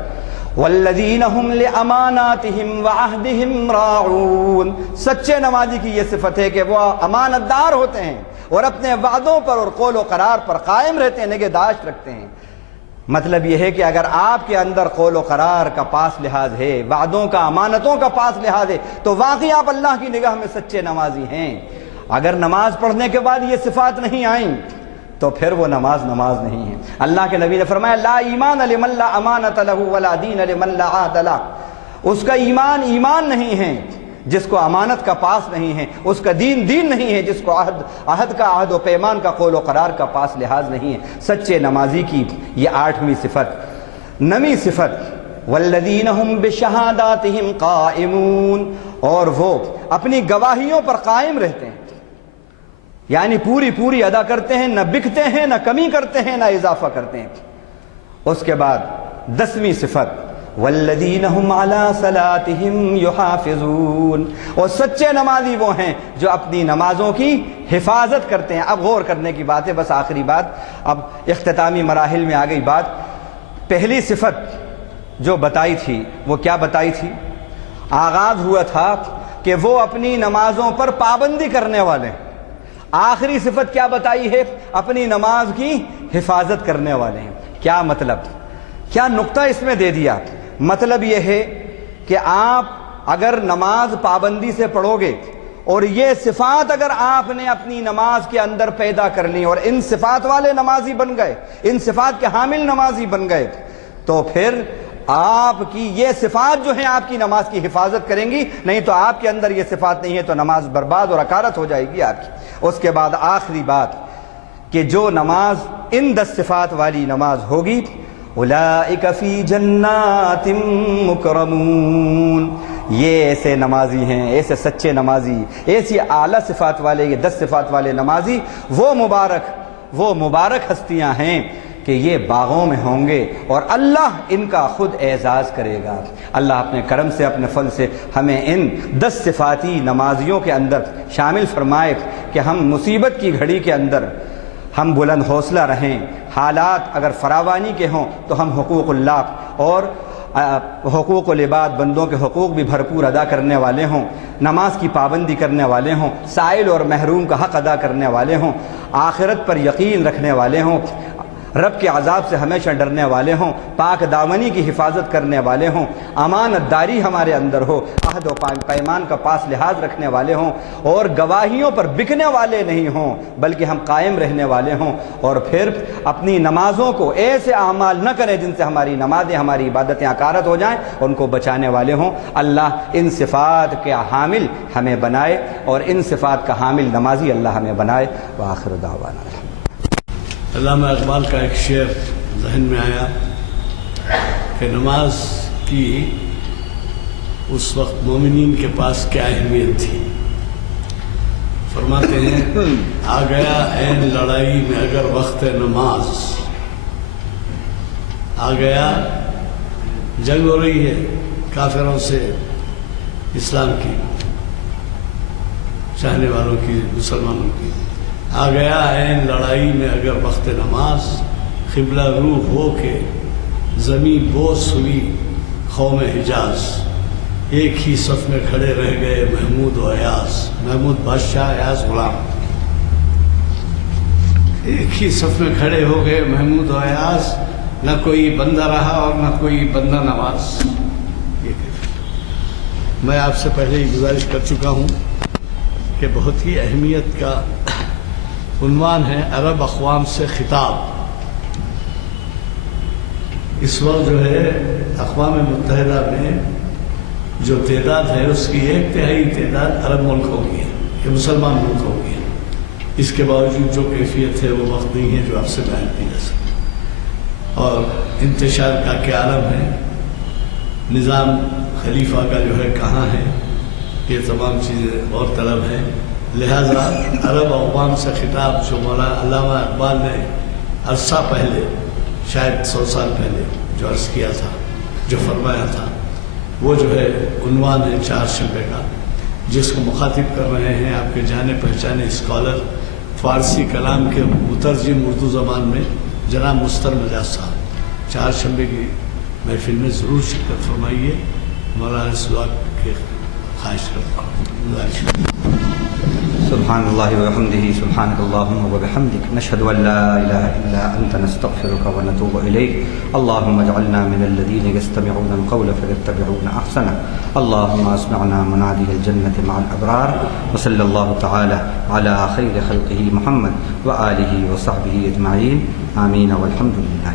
والذین هم لاماناتهم وعہدهم راعون، سچے نمازی کی یہ صفت ہے کہ وہ امانت دار ہوتے ہیں اور اپنے وعدوں پر اور قول و قرار پر قائم رہتے ہیں، نگہداشت رکھتے ہیں۔ مطلب یہ ہے کہ اگر آپ کے اندر قول و قرار کا پاس لحاظ ہے، وعدوں کا، امانتوں کا پاس لحاظ ہے، تو واقعی آپ اللہ کی نگاہ میں سچے نمازی ہیں۔ اگر نماز پڑھنے کے بعد یہ صفات نہیں آئیں تو پھر وہ نماز نہیں ہے۔ اللہ کے نبی نے فرمایا لا ایمان لمن لا امانت لہ ولا دین لمن لا عہد لہ، اس کا ایمان نہیں ہے جس کو امانت کا پاس نہیں ہے، اس کا دین نہیں ہے جس کو عہد و پیمان کا، قول و قرار کا پاس لحاظ نہیں ہے۔ سچے نمازی کی یہ 8ویں صفت۔ 9ویں صفت والذین هم بشہاداتہم قائمون، اور وہ اپنی گواہیوں پر قائم رہتے ہیں، یعنی پوری ادا کرتے ہیں، نہ بکتے ہیں، نہ کمی کرتے ہیں، نہ اضافہ کرتے ہیں۔ اس کے بعد 10ویں صفت والذین هم علی صلاتہم یحافظون، اور سچے نمازی وہ ہیں جو اپنی نمازوں کی حفاظت کرتے ہیں۔ اب غور کرنے کی بات ہے، بس آخری بات، اب اختتامی مراحل میں آ گئی بات۔ پہلی صفت جو بتائی تھی وہ کیا بتائی تھی؟ آغاز ہوا تھا کہ وہ اپنی نمازوں پر پابندی کرنے والے ہیں۔ آخری صفت کیا بتائی ہے؟ اپنی نماز کی حفاظت کرنے والے ہیں۔ کیا مطلب، کیا نقطہ اس میں دے دیا؟ مطلب یہ ہے کہ آپ اگر نماز پابندی سے پڑھو گے اور یہ صفات اگر آپ نے اپنی نماز کے اندر پیدا کر لی اور ان صفات والے نمازی بن گئے، ان صفات کے حامل نمازی بن گئے، تو پھر آپ کی یہ صفات جو ہیں آپ کی نماز کی حفاظت کریں گی۔ نہیں تو آپ کے اندر یہ صفات نہیں ہے تو نماز برباد اور اکارت ہو جائے گی آپ کی۔ اس کے بعد آخری بات کہ جو نماز ان 10 صفات والی نماز ہوگی، اولئک فی جنات مکرمون، یہ ایسے نمازی ہیں، ایسے سچے نمازی، ایسی اعلیٰ صفات والے، یہ 10 صفات والے نمازی وہ مبارک ہستیاں ہیں کہ یہ باغوں میں ہوں گے اور اللہ ان کا خود اعزاز کرے گا۔ اللہ اپنے کرم سے، اپنے فضل سے ہمیں ان 10 صفاتی نمازیوں کے اندر شامل فرمائے کہ ہم مصیبت کی گھڑی کے اندر ہم بلند حوصلہ رہیں، حالات اگر فراوانی کے ہوں تو ہم حقوق اللہ اور حقوق العباد، بندوں کے حقوق بھی بھرپور ادا کرنے والے ہوں، نماز کی پابندی کرنے والے ہوں، سائل اور محروم کا حق ادا کرنے والے ہوں، آخرت پر یقین رکھنے والے ہوں، رب کے عذاب سے ہمیشہ ڈرنے والے ہوں، پاک دامنی کی حفاظت کرنے والے ہوں، امانت داری ہمارے اندر ہو، عہد و پیمان کا پاس لحاظ رکھنے والے ہوں، اور گواہیوں پر بکنے والے نہیں ہوں بلکہ ہم قائم رہنے والے ہوں، اور پھر اپنی نمازوں کو ایسے اعمال نہ کریں جن سے ہماری نمازیں، ہماری عبادتیں عکارت ہو جائیں، ان کو بچانے والے ہوں۔ اللہ ان صفات کے حامل ہمیں بنائے اور ان صفات کا حامل نمازی اللہ ہمیں بنائے۔ وآخر دعوانا علامہ اقبال کا ایک شعر ذہن میں آیا کہ نماز کی اس وقت مومنین کے پاس کیا اہمیت تھی۔ فرماتے ہیں آ گیا عین لڑائی میں اگر وقت نماز، آ گیا، جنگ ہو رہی ہے کافروں سے، اسلام کی چاہنے والوں کی، مسلمانوں کی، آ گیا عین لڑائی میں اگر وقت نماز، قبلہ روح ہو کے زمیں بوس ہوئی قوم حجاز، ایک ہی صف میں کھڑے رہ گئے محمود و ایاز، محمود بادشاہ، ایاز غلام، ایک ہی صف میں کھڑے ہو گئے محمود و ایاز، نہ کوئی بندہ رہا اور نہ کوئی بندہ نواز۔ میں آپ سے پہلے ہی گزارش کر چکا ہوں کہ بہت ہی اہمیت کا عنوان ہے عرب اقوام سے خطاب۔ اس وقت جو ہے اقوام متحدہ میں جو تعداد ہے اس کی 1/3 تعداد عرب ملکوں کی ہے، یہ مسلمان ملکوں کی ہے۔ اس کے باوجود جو کیفیت ہے وہ وقت نہیں ہے جو آپ سے بیان کی جا سکتی۔ اور انتشار کا کیا عالم ہے، نظام خلیفہ کا جو ہے کہاں ہے، یہ تمام چیزیں اور طلب ہیں. لہذا عرب اقوام سے خطاب جو مولانا علامہ اقبال نے عرصہ پہلے، شاید 100 سال پہلے جو عرض کیا تھا، جو فرمایا تھا، وہ جو ہے عنوان ہے چہارشنبے کا، جس کو مخاطب کر رہے ہیں آپ کے جانے پہچانے اسکالر، فارسی کلام کے مترجم اردو زبان میں جناب مستر مجاز صاحب. چہارشنبے کی محفل میں ضرور شرکت فرمائیے. مولانا اس دعا کی خواہش کرتا ہوں. سبحان اللہ وبحمدہ سبحانک اللہم وبحمدک نشہد ان لا الہ الا انت نستغفرک ونتوب الیک اللہم اجعلنا من الذین یستمعون القول فیتبعون احسنہ اللہم اسمعنا منادی الجنة مع الابرار وصلی اللہ تعالی علی خیر خلقہ محمد وآلہ وصحبہ اجمعین آمین والحمد للہ.